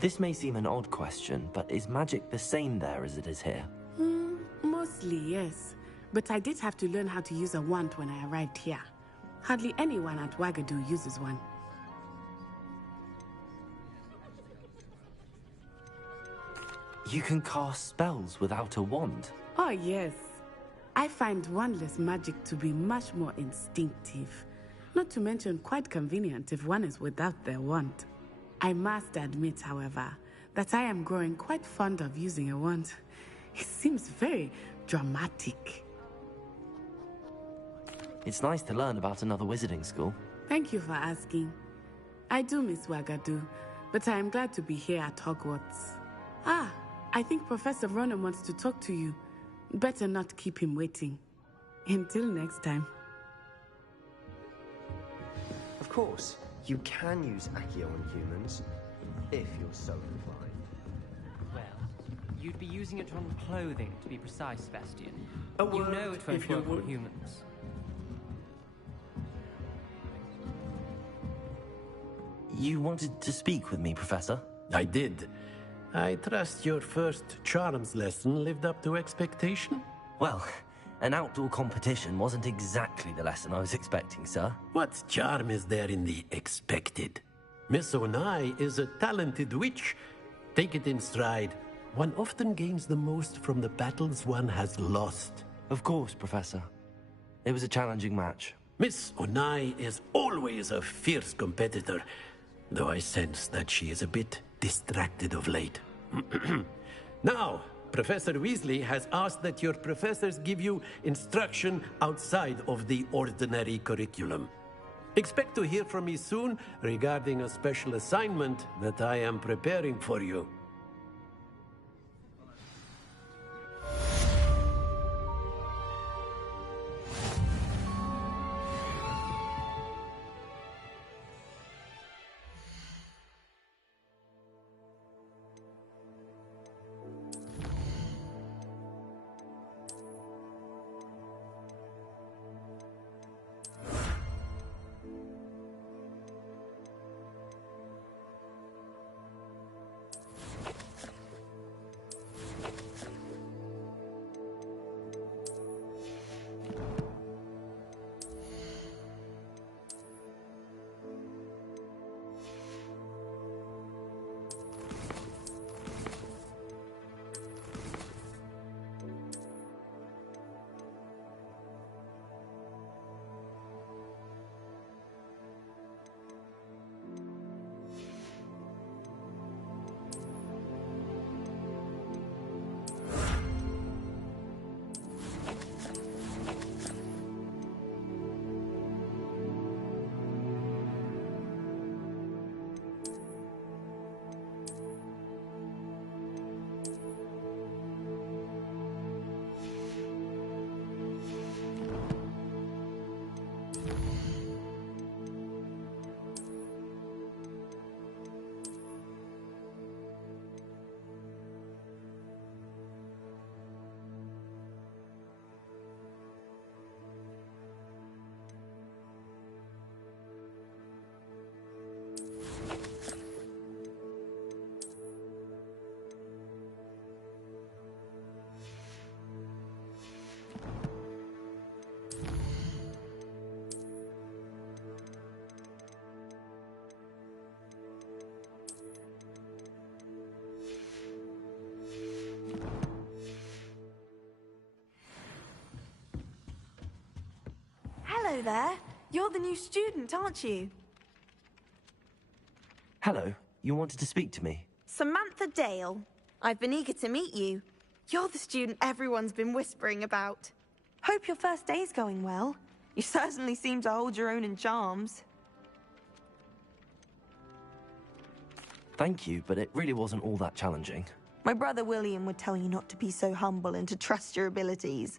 This may seem an odd question, but is magic the same there as it is here? Mostly, yes. But I did have to learn how to use a wand when I arrived here. Hardly anyone at Wagadu uses one. You can cast spells without a wand? Oh, yes. I find wandless magic to be much more instinctive. Not to mention quite convenient if one is without their wand. I must admit, however, that I am growing quite fond of using a wand. It seems very dramatic. It's nice to learn about another wizarding school. Thank you for asking. I do miss Wagadu, but I am glad to be here at Hogwarts. Ah, I think Professor Ronan wants to talk to you. Better not keep him waiting. Until next time. Of course, you can use Accio on humans, if you're so inclined. Well, you'd be using it on clothing, to be precise, Sebastian. A You word, know it won't if you work on would. humans. You wanted to speak with me, Professor? I did. I trust your first charms lesson lived up to expectation? Well, an outdoor competition wasn't exactly the lesson I was expecting, sir. What charm is there in the expected? Miss Onai is a talented witch. Take it in stride. One often gains the most from the battles one has lost. Of course, Professor. It was a challenging match. Miss Onai is always a fierce competitor, though I sense that she is a bit distracted of late. Now, Professor Weasley has asked that your professors give you instruction outside of the ordinary curriculum. Expect to hear from me soon regarding a special assignment that I am preparing for you. Hello there. You're the new student, aren't you? Hello. You wanted to speak to me? Samantha Dale. I've been eager to meet you. You're the student everyone's been whispering about. Hope your first day's going well. You certainly seem to hold your own in charms. Thank you, but it really wasn't all that challenging. My brother William would tell you not to be so humble and to trust your abilities.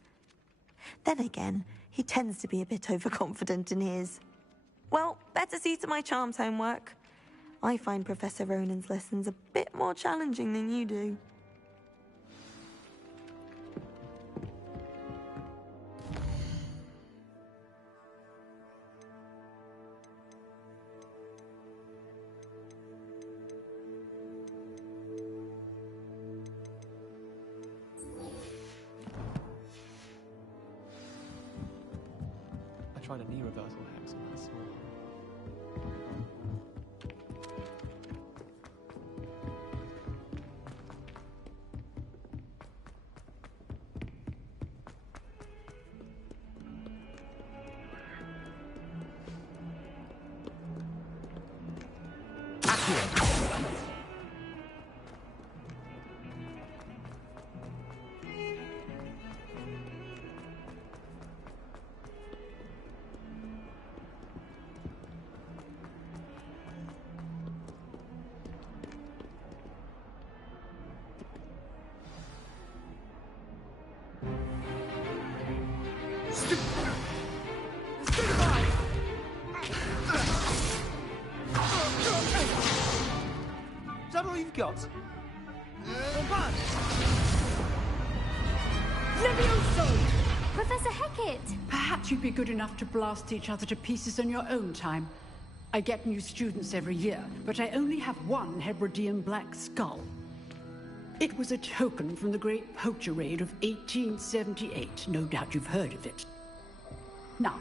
Then again, he tends to be a bit overconfident in his. Well, better see to my charms homework. I find Professor Ronan's lessons a bit more challenging than you do. I tried a knee reversal hex when I saw it. Is that all you've got? Levioso! Professor Hecat! Perhaps you'd be good enough to blast each other to pieces on your own time. I get new students every year, but I only have one Hebridean black skull. It was a token from the Great Poacher Raid of 1878. No doubt you've heard of it. Now,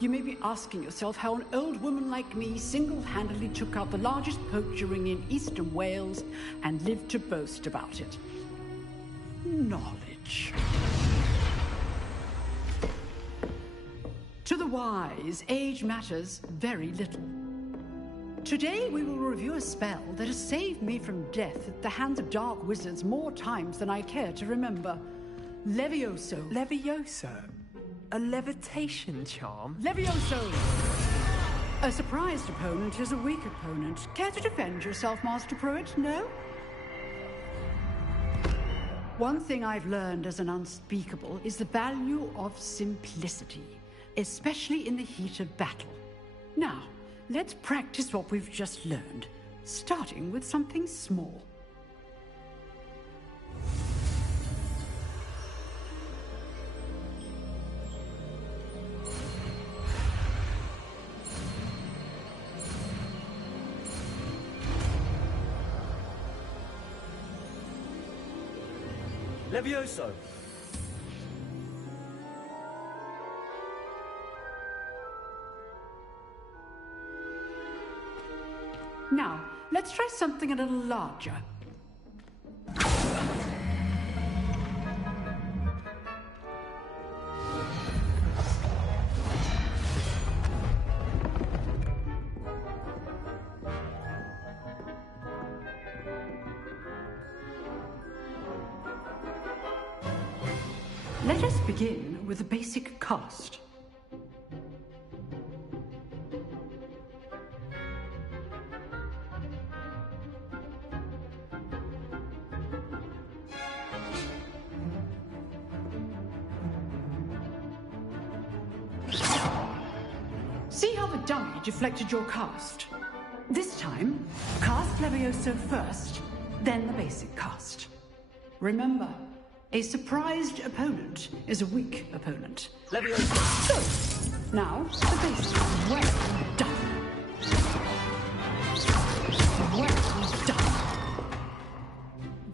you may be asking yourself how an old woman like me single-handedly took out the largest poacher ring in eastern Wales and lived to boast about it. Knowledge. To the wise, age matters very little. Today we will review a spell that has saved me from death at the hands of dark wizards more times than I care to remember. Levioso. Levioso? A levitation charm? Levioso! A surprised opponent is a weak opponent. Care to defend yourself, Master Pruitt? No? One thing I've learned as an unspeakable is the value of simplicity, especially in the heat of battle. Now, let's practice what we've just learned, starting with something small. Levioso! Now, let's try something a little larger. Let us begin with a basic cast. See how the dummy deflected your cast? This time, cast Levioso first, then the basic cast. Remember, a surprised opponent is a weak opponent. Levioso! So, now, the basic. Well done. Well done.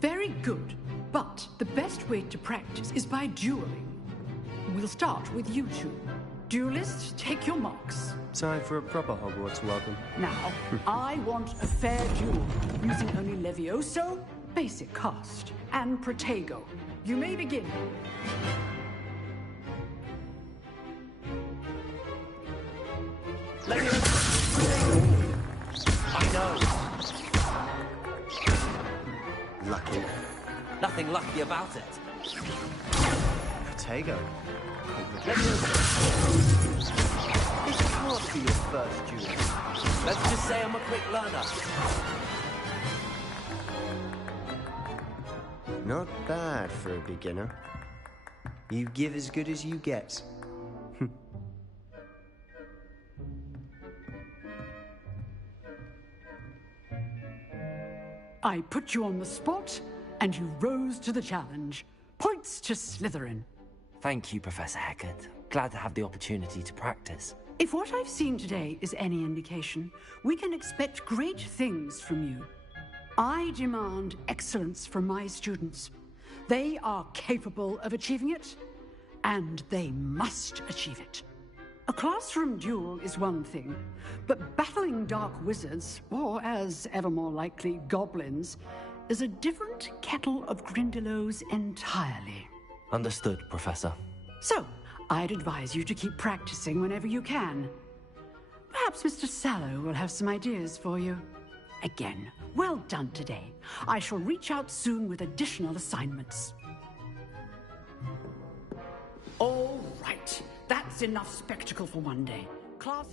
Very good, but the best way to practice is by dueling. We'll start with you two. Duelists, take your marks. Time for a proper Hogwarts welcome. Now, I want a fair duel, using only Levioso, basic cast, and Protego. You may begin. I know. Lucky. Nothing lucky about it. Protego. This can't be your first duel. Let's just say I'm a quick learner. Not bad for a beginner. You give as good as you get. I put you on the spot, and you rose to the challenge. Points to Slytherin. Thank you, Professor Hecat. Glad to have the opportunity to practice. If what I've seen today is any indication, we can expect great things from you. I demand excellence from my students. They are capable of achieving it, and they must achieve it. A classroom duel is one thing, but battling dark wizards, or as ever more likely, goblins, is a different kettle of Grindylows entirely. Understood, Professor. So, I'd advise you to keep practicing whenever you can. Perhaps Mr. Sallow will have some ideas for you. Again, well done today. I shall reach out soon with additional assignments. All right. That's enough spectacle for one day. Class...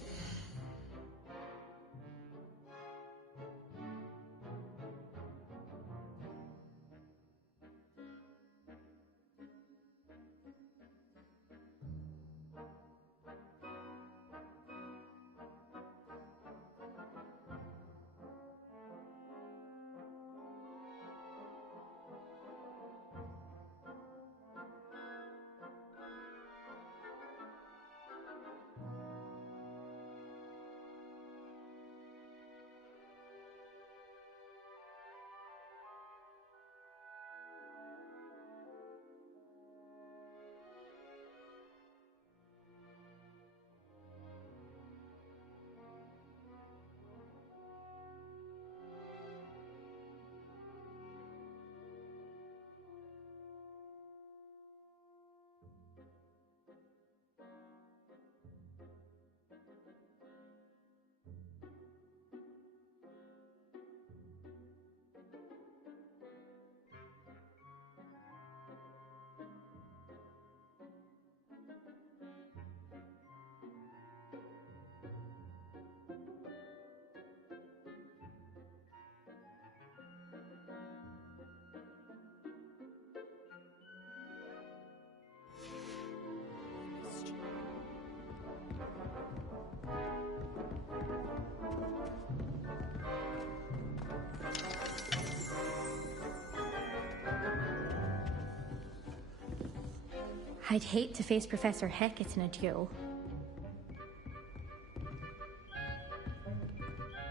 I'd hate to face Professor Hecat in a duel.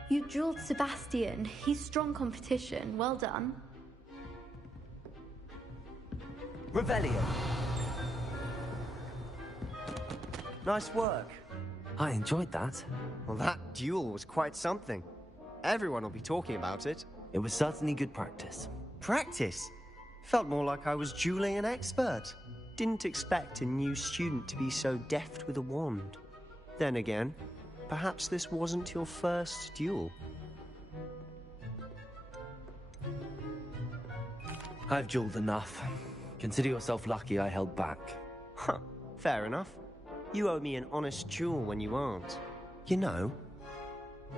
You dueled Sebastian. He's strong competition. Well done. Revelio. Nice work. I enjoyed that. Well, that duel was quite something. Everyone will be talking about it. It was certainly good practice. Practice? Felt more like I was dueling an expert. Didn't expect a new student to be so deft with a wand. Then again, perhaps this wasn't your first duel. I've dueled enough. Consider yourself lucky I held back. Huh, fair enough. You owe me an honest duel when you aren't. You know,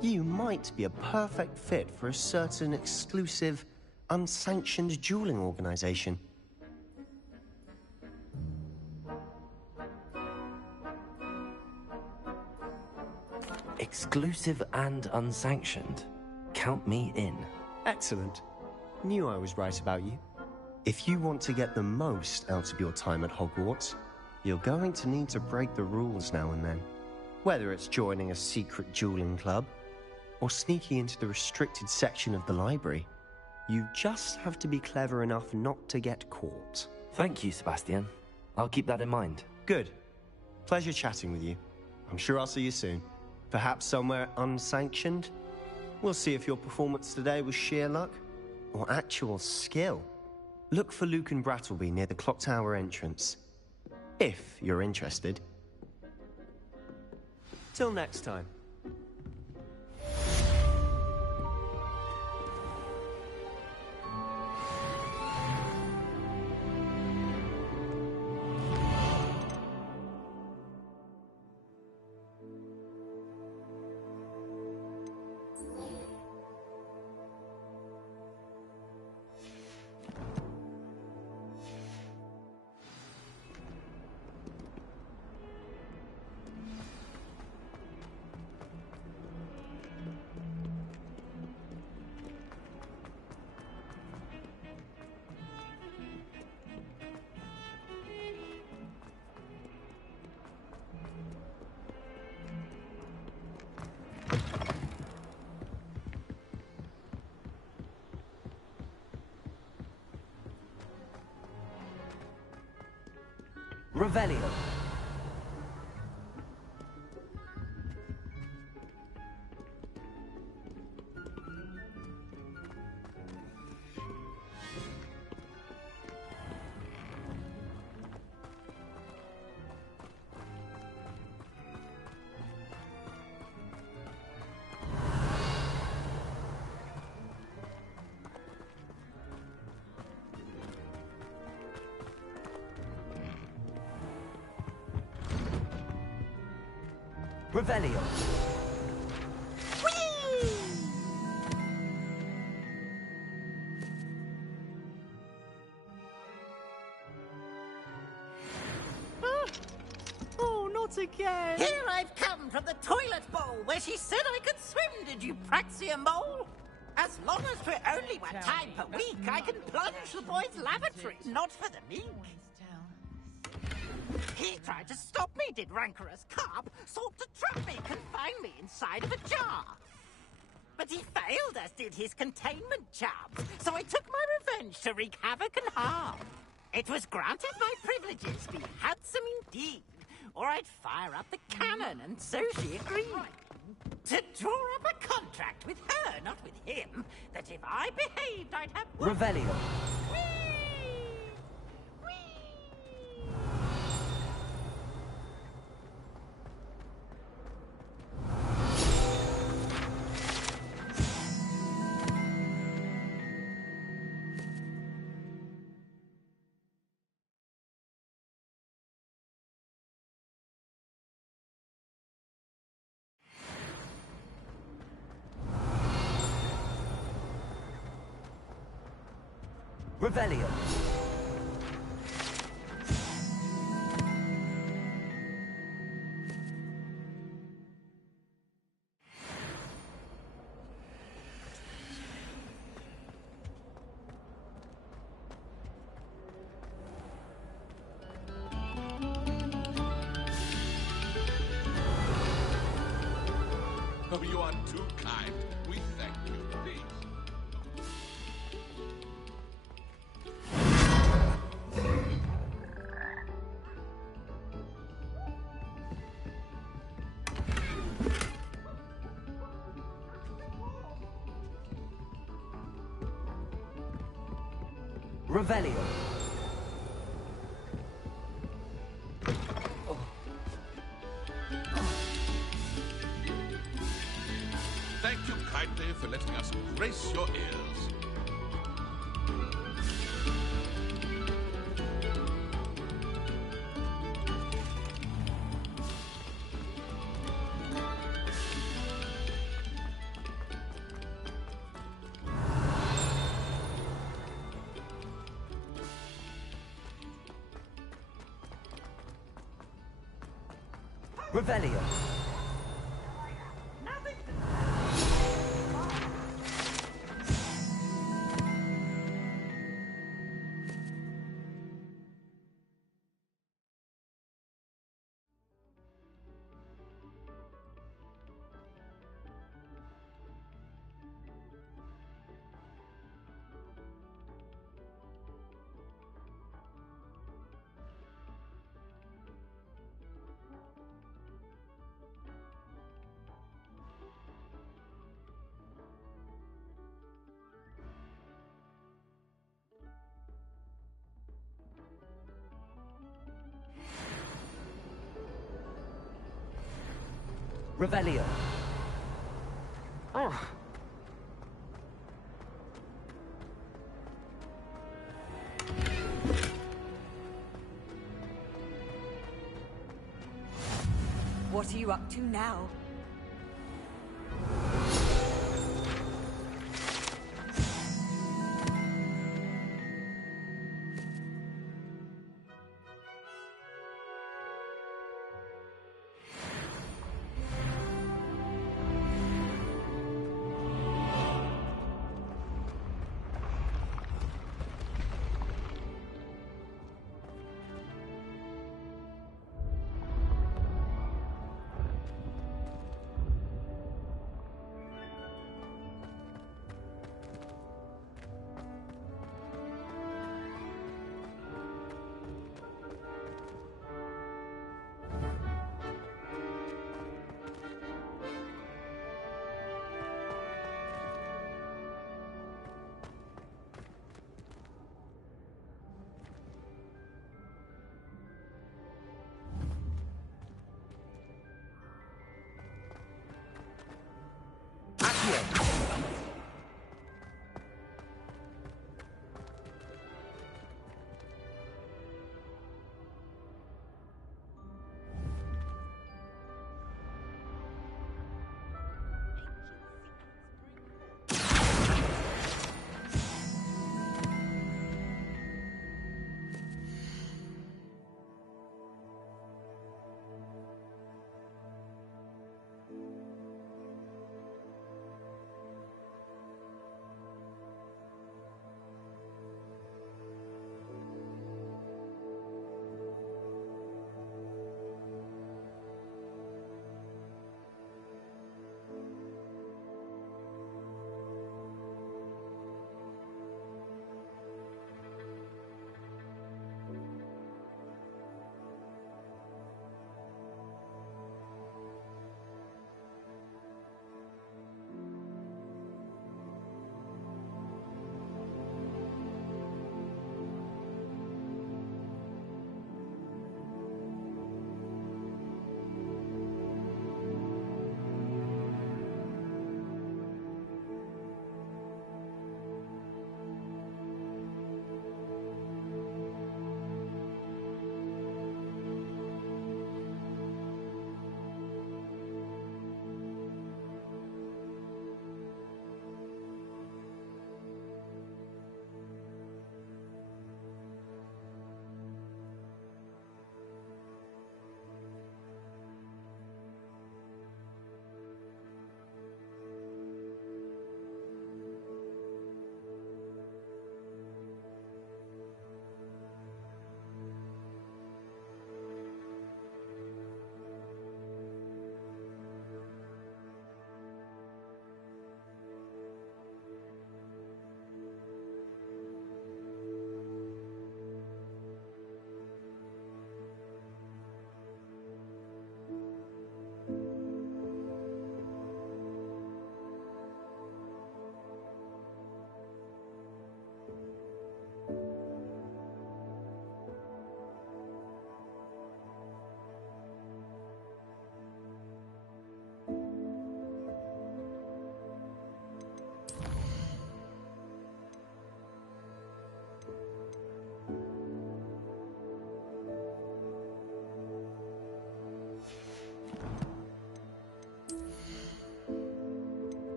you might be a perfect fit for a certain exclusive, unsanctioned dueling organization. Exclusive and unsanctioned. Count me in. Excellent. Knew I was right about you. If you want to get the most out of your time at Hogwarts, you're going to need to break the rules now and then. Whether it's joining a secret dueling club, or sneaking into the restricted section of the library, you just have to be clever enough not to get caught. Thank you, Sebastian. I'll keep that in mind. Good. Pleasure chatting with you. I'm sure I'll see you soon. Perhaps somewhere unsanctioned? We'll see if your performance today was sheer luck, or actual skill. Look for Luke and Brattleby near the clock tower entrance. If you're interested. Till next time. Revelio. Revelio. Oh, not again! Here I've come from the toilet bowl where she said I could swim, did you praxia mole? As long as for only one time per week, I can plunge the boy's lavatory, not for the meek. He tried to stop me, did rancorous carp, sought to trap me, confine me inside of a jar. But he failed, as did his containment charms, so I took my revenge to wreak havoc and harm. It was granted my privileges be handsome indeed, or I'd fire up the cannon, and so she agreed. To draw up a contract with her, not with him, that if I behaved, I'd have... Revelio. Revelio. Oh, you are too kind. We thank you. Please. Revelio. Thank you kindly for letting us grace your ears. Revelio. Revelio. Oh. What are you up to now?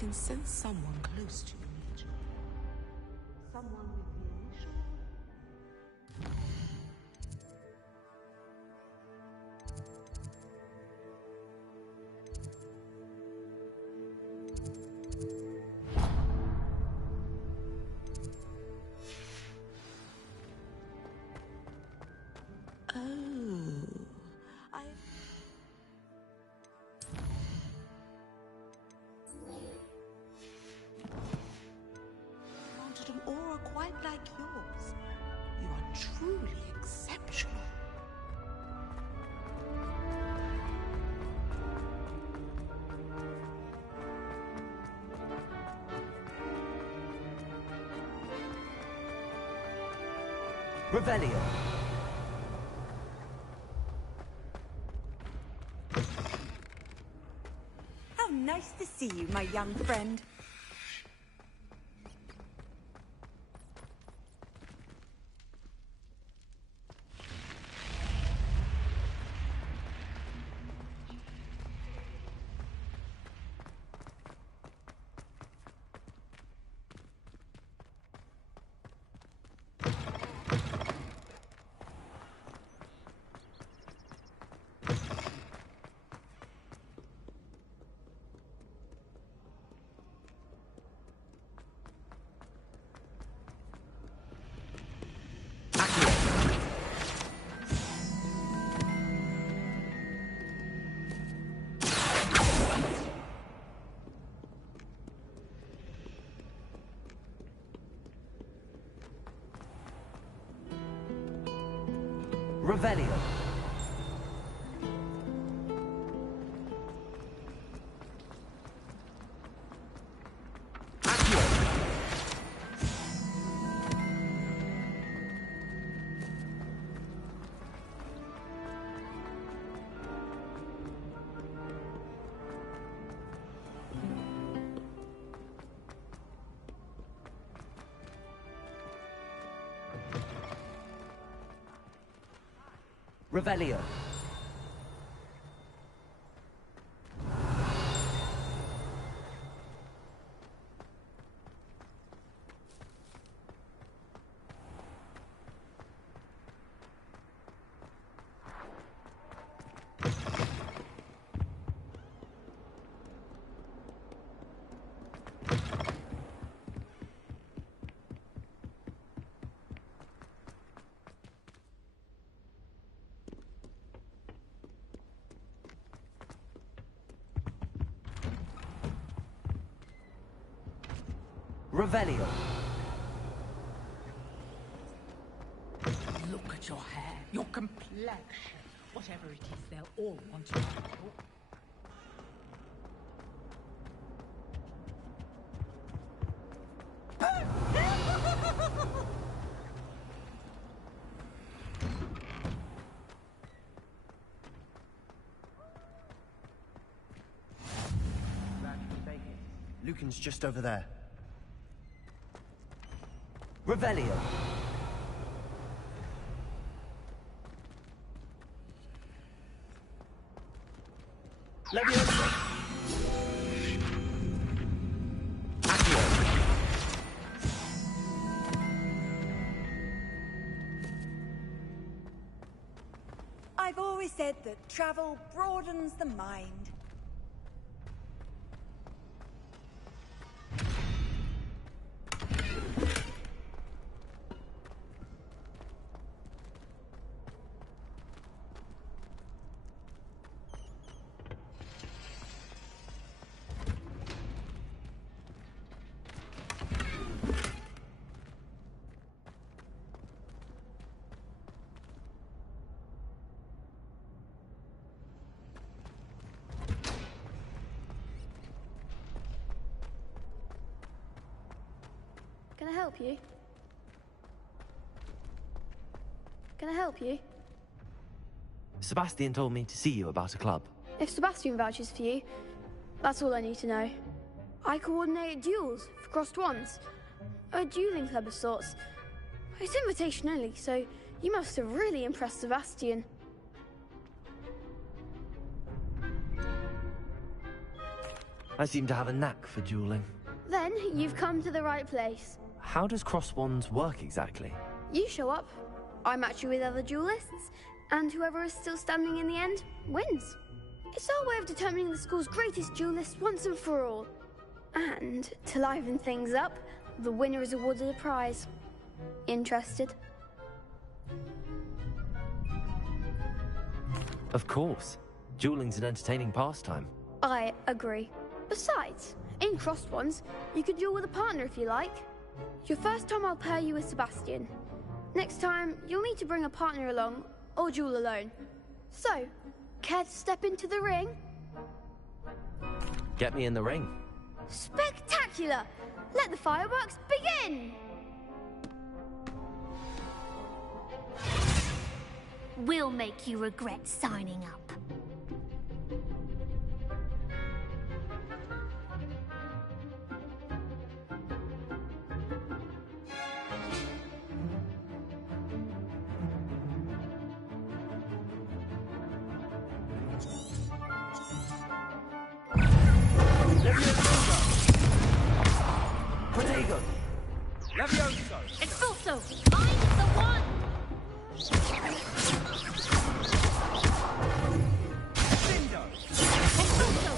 can sense someone close to you, Legion. Someone with the initial... Wanted an aura quite like yours. You are truly exceptional. Revelio. How nice to see you, my young friend. Revelio. Revelio. Revelio. Look at your hair, your complexion. Whatever it is, they'll all want to know. Lucan's just over there. Revelio. Leviosa. I've always said that travel broadens the mind. Can I help you? Can I help you? Sebastian told me to see you about a club. If Sebastian vouches for you, that's all I need to know. I coordinate duels for crossed wands. A dueling club of sorts. It's invitation only, so you must have really impressed Sebastian. I seem to have a knack for dueling. Then you've come to the right place. How does cross wands work exactly? You show up, I match you with other duelists, and whoever is still standing in the end wins. It's our way of determining the school's greatest duelist once and for all. And to liven things up, the winner is awarded a prize. Interested? Of course. Dueling's an entertaining pastime. I agree. Besides, in crossed ones, you could duel with a partner if you like. Your first time I'll pair you with Sebastian. Next time, you'll need to bring a partner along, or duel alone. So, care to step into the ring? Get me in the ring. Spectacular! Let the fireworks begin! We'll make you regret signing up. Protego! Levioso! Expulso! I'm the one! Lindo! Expulso!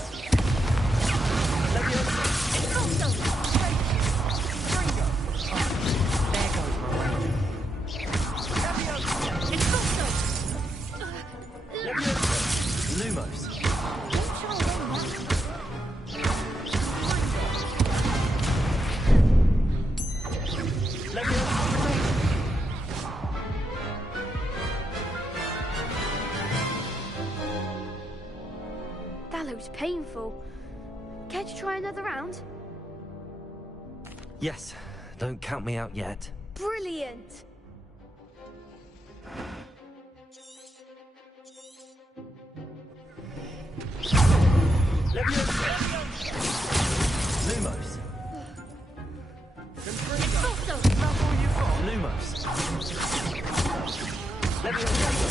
Levioso! Expulso! Ringo! There goes my ranger. Levioso! Expulso! Levioso! Lumos! That looks painful. Care to try another round? Yes, don't count me out yet. Brilliant! Levioso! Lumos! Expulso! Lumos! Levioso!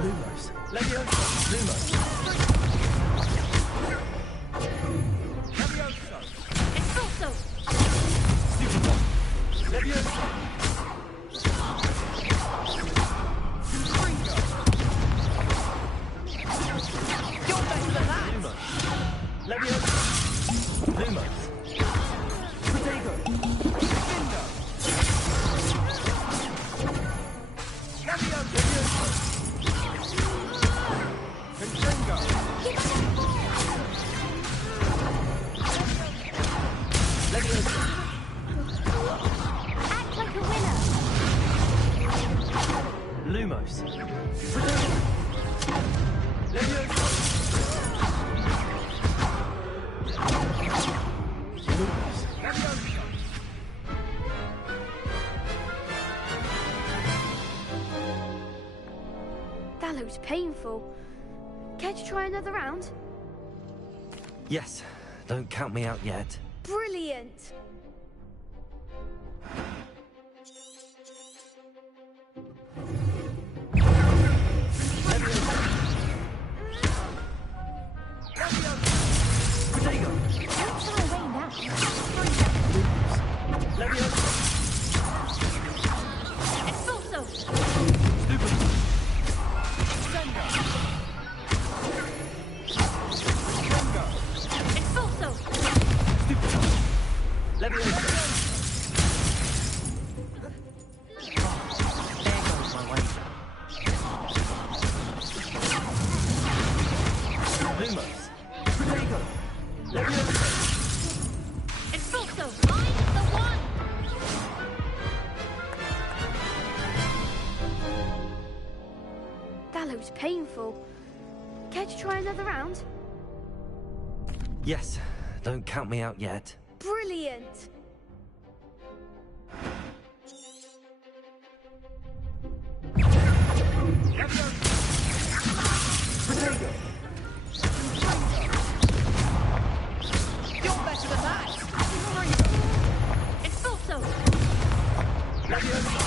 Lumos! Levioso! Lumos! Levioso! Expulso! Superbomb! Levioso! Ringo! You're better than that! Lumos! Levioso! Lumos! Protego! Lindo! Levioso! Ringo! Levioso! Act like a winner! Lumos! Protego! Levioso! Lumos! Levioso! That looks painful. Care to try another round? Yes, don't count me out yet. Brilliant! Protego! Don't shy away now. Levioso! Expulso! Stupid! Ringo! Expulso! Stupid! Levioso! There goes my ranger. Lumos! Protego! Levioso! Expulso! I'm the one! That looks painful. Care to try another round? Yes, don't count me out yet. Brilliant! Protego! You're better than that! Expulso! Levioso!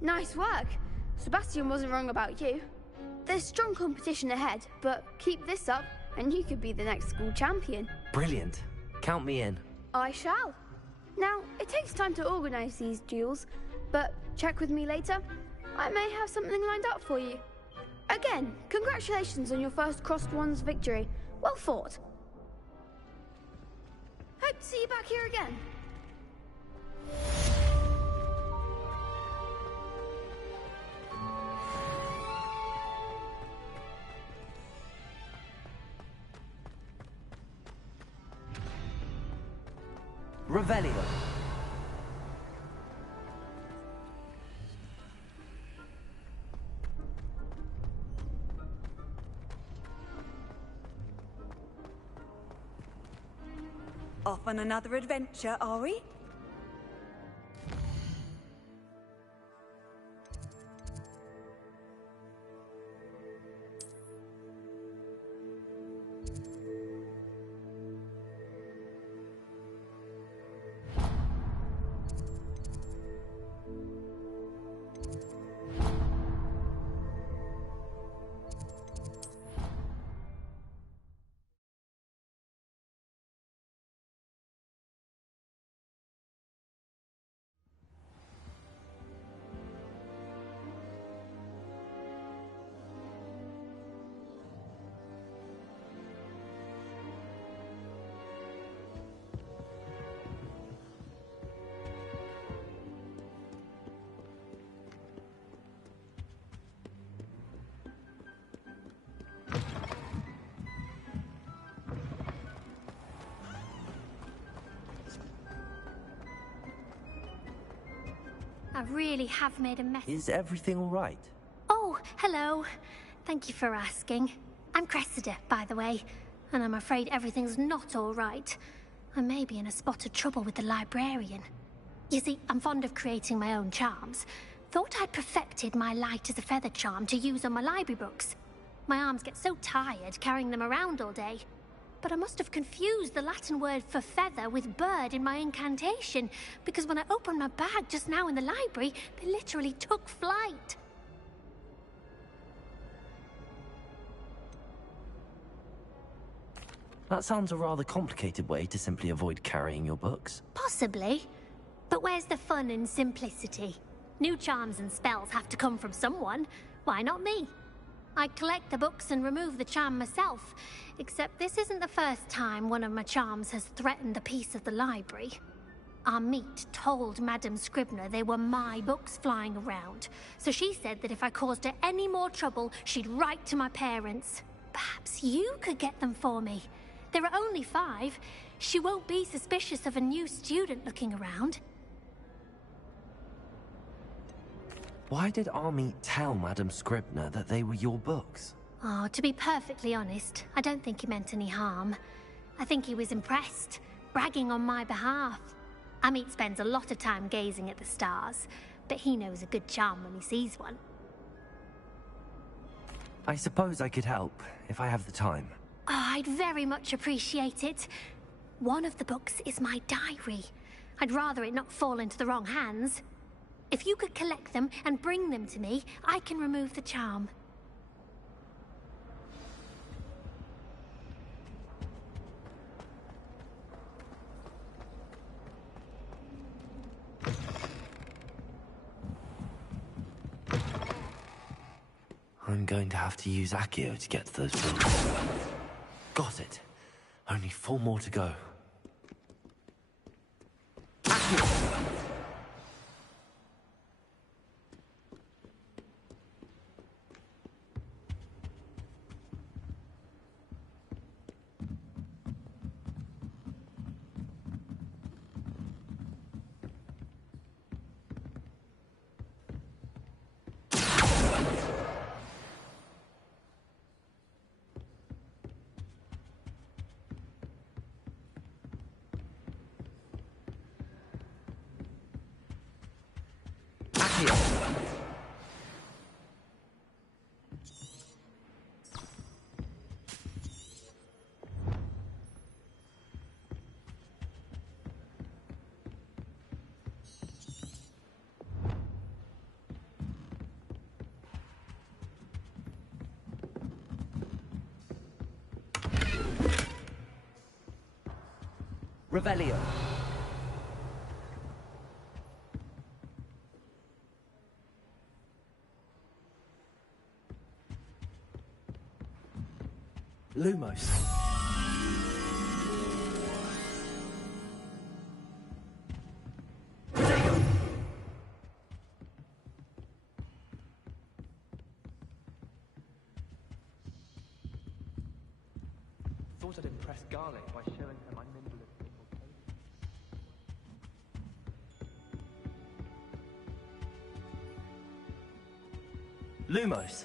Nice work. Sebastian wasn't wrong about you. There's strong competition ahead, but keep this up and you could be the next school champion. Brilliant. Count me in. I shall. Now, it takes time to organise these duels, but check with me later. I may have something lined up for you. Again, congratulations on your first Crossed Wands victory. Well fought. Hope to see you back here again. Revelio. Off on another adventure, are we? I really have made a mess. Is everything all right? Oh, hello. Thank you for asking. I'm Cressida, by the way, and I'm afraid everything's not all right. I may be in a spot of trouble with the librarian. You see, I'm fond of creating my own charms. Thought I'd perfected my light as a feather charm to use on my library books. My arms get so tired carrying them around all day. But I must have confused the Latin word for feather with bird in my incantation, because when I opened my bag just now in the library, they literally took flight. That sounds a rather complicated way to simply avoid carrying your books. Possibly. But where's the fun in simplicity? New charms and spells have to come from someone. Why not me? I collect the books and remove the charm myself, except this isn't the first time one of my charms has threatened the peace of the library. Our meet told Madame Scribner they were my books flying around, so she said that if I caused her any more trouble, she'd write to my parents. Perhaps you could get them for me. There are only 5. She won't be suspicious of a new student looking around. Why did Army tell Madame Scribner that they were your books? Oh, to be perfectly honest, I don't think he meant any harm. I think he was impressed, bragging on my behalf. Amit spends a lot of time gazing at the stars, but he knows a good charm when he sees one. I suppose I could help, if I have the time. Oh, I'd very much appreciate it. One of the books is my diary. I'd rather it not fall into the wrong hands. If you could collect them and bring them to me, I can remove the charm. I'm going to have to use Accio to get to those books. Got it. Only 4 more to go. Accio! Revelio. Lumos. Thought I'd impress Garlic by showing her my nimble little Lumos.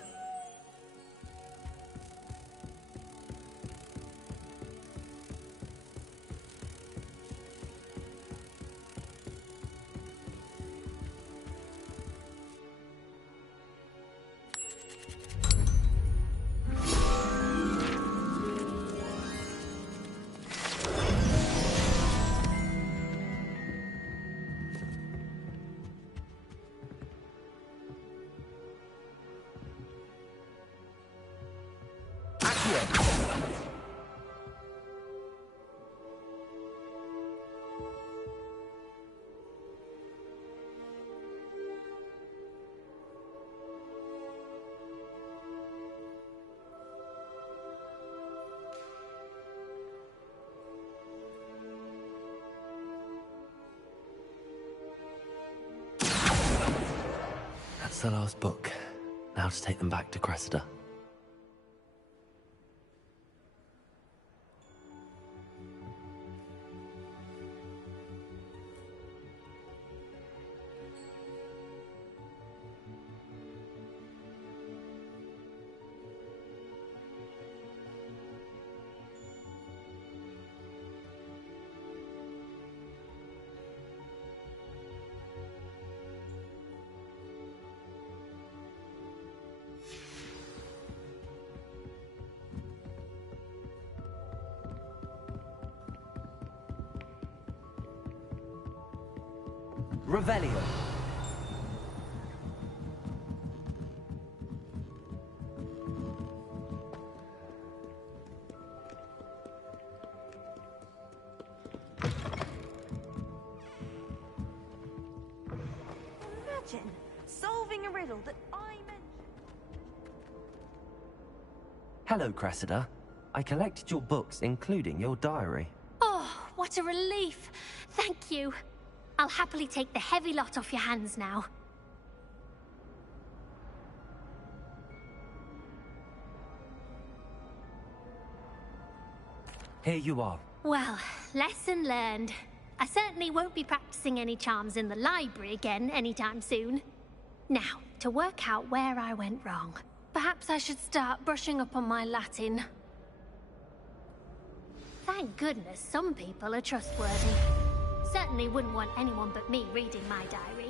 That's the last book. Now to take them back to Cressida. Revelio. Imagine solving a riddle that I mentioned. Hello, Cressida. I collected your books, including your diary. Oh, what a relief. Thank you. I'll happily take the heavy lot off your hands now. Here you are. Well, lesson learned. I certainly won't be practicing any charms in the library again anytime soon. Now, to work out where I went wrong. Perhaps I should start brushing up on my Latin. Thank goodness some people are trustworthy. Certainly wouldn't want anyone but me reading my diary.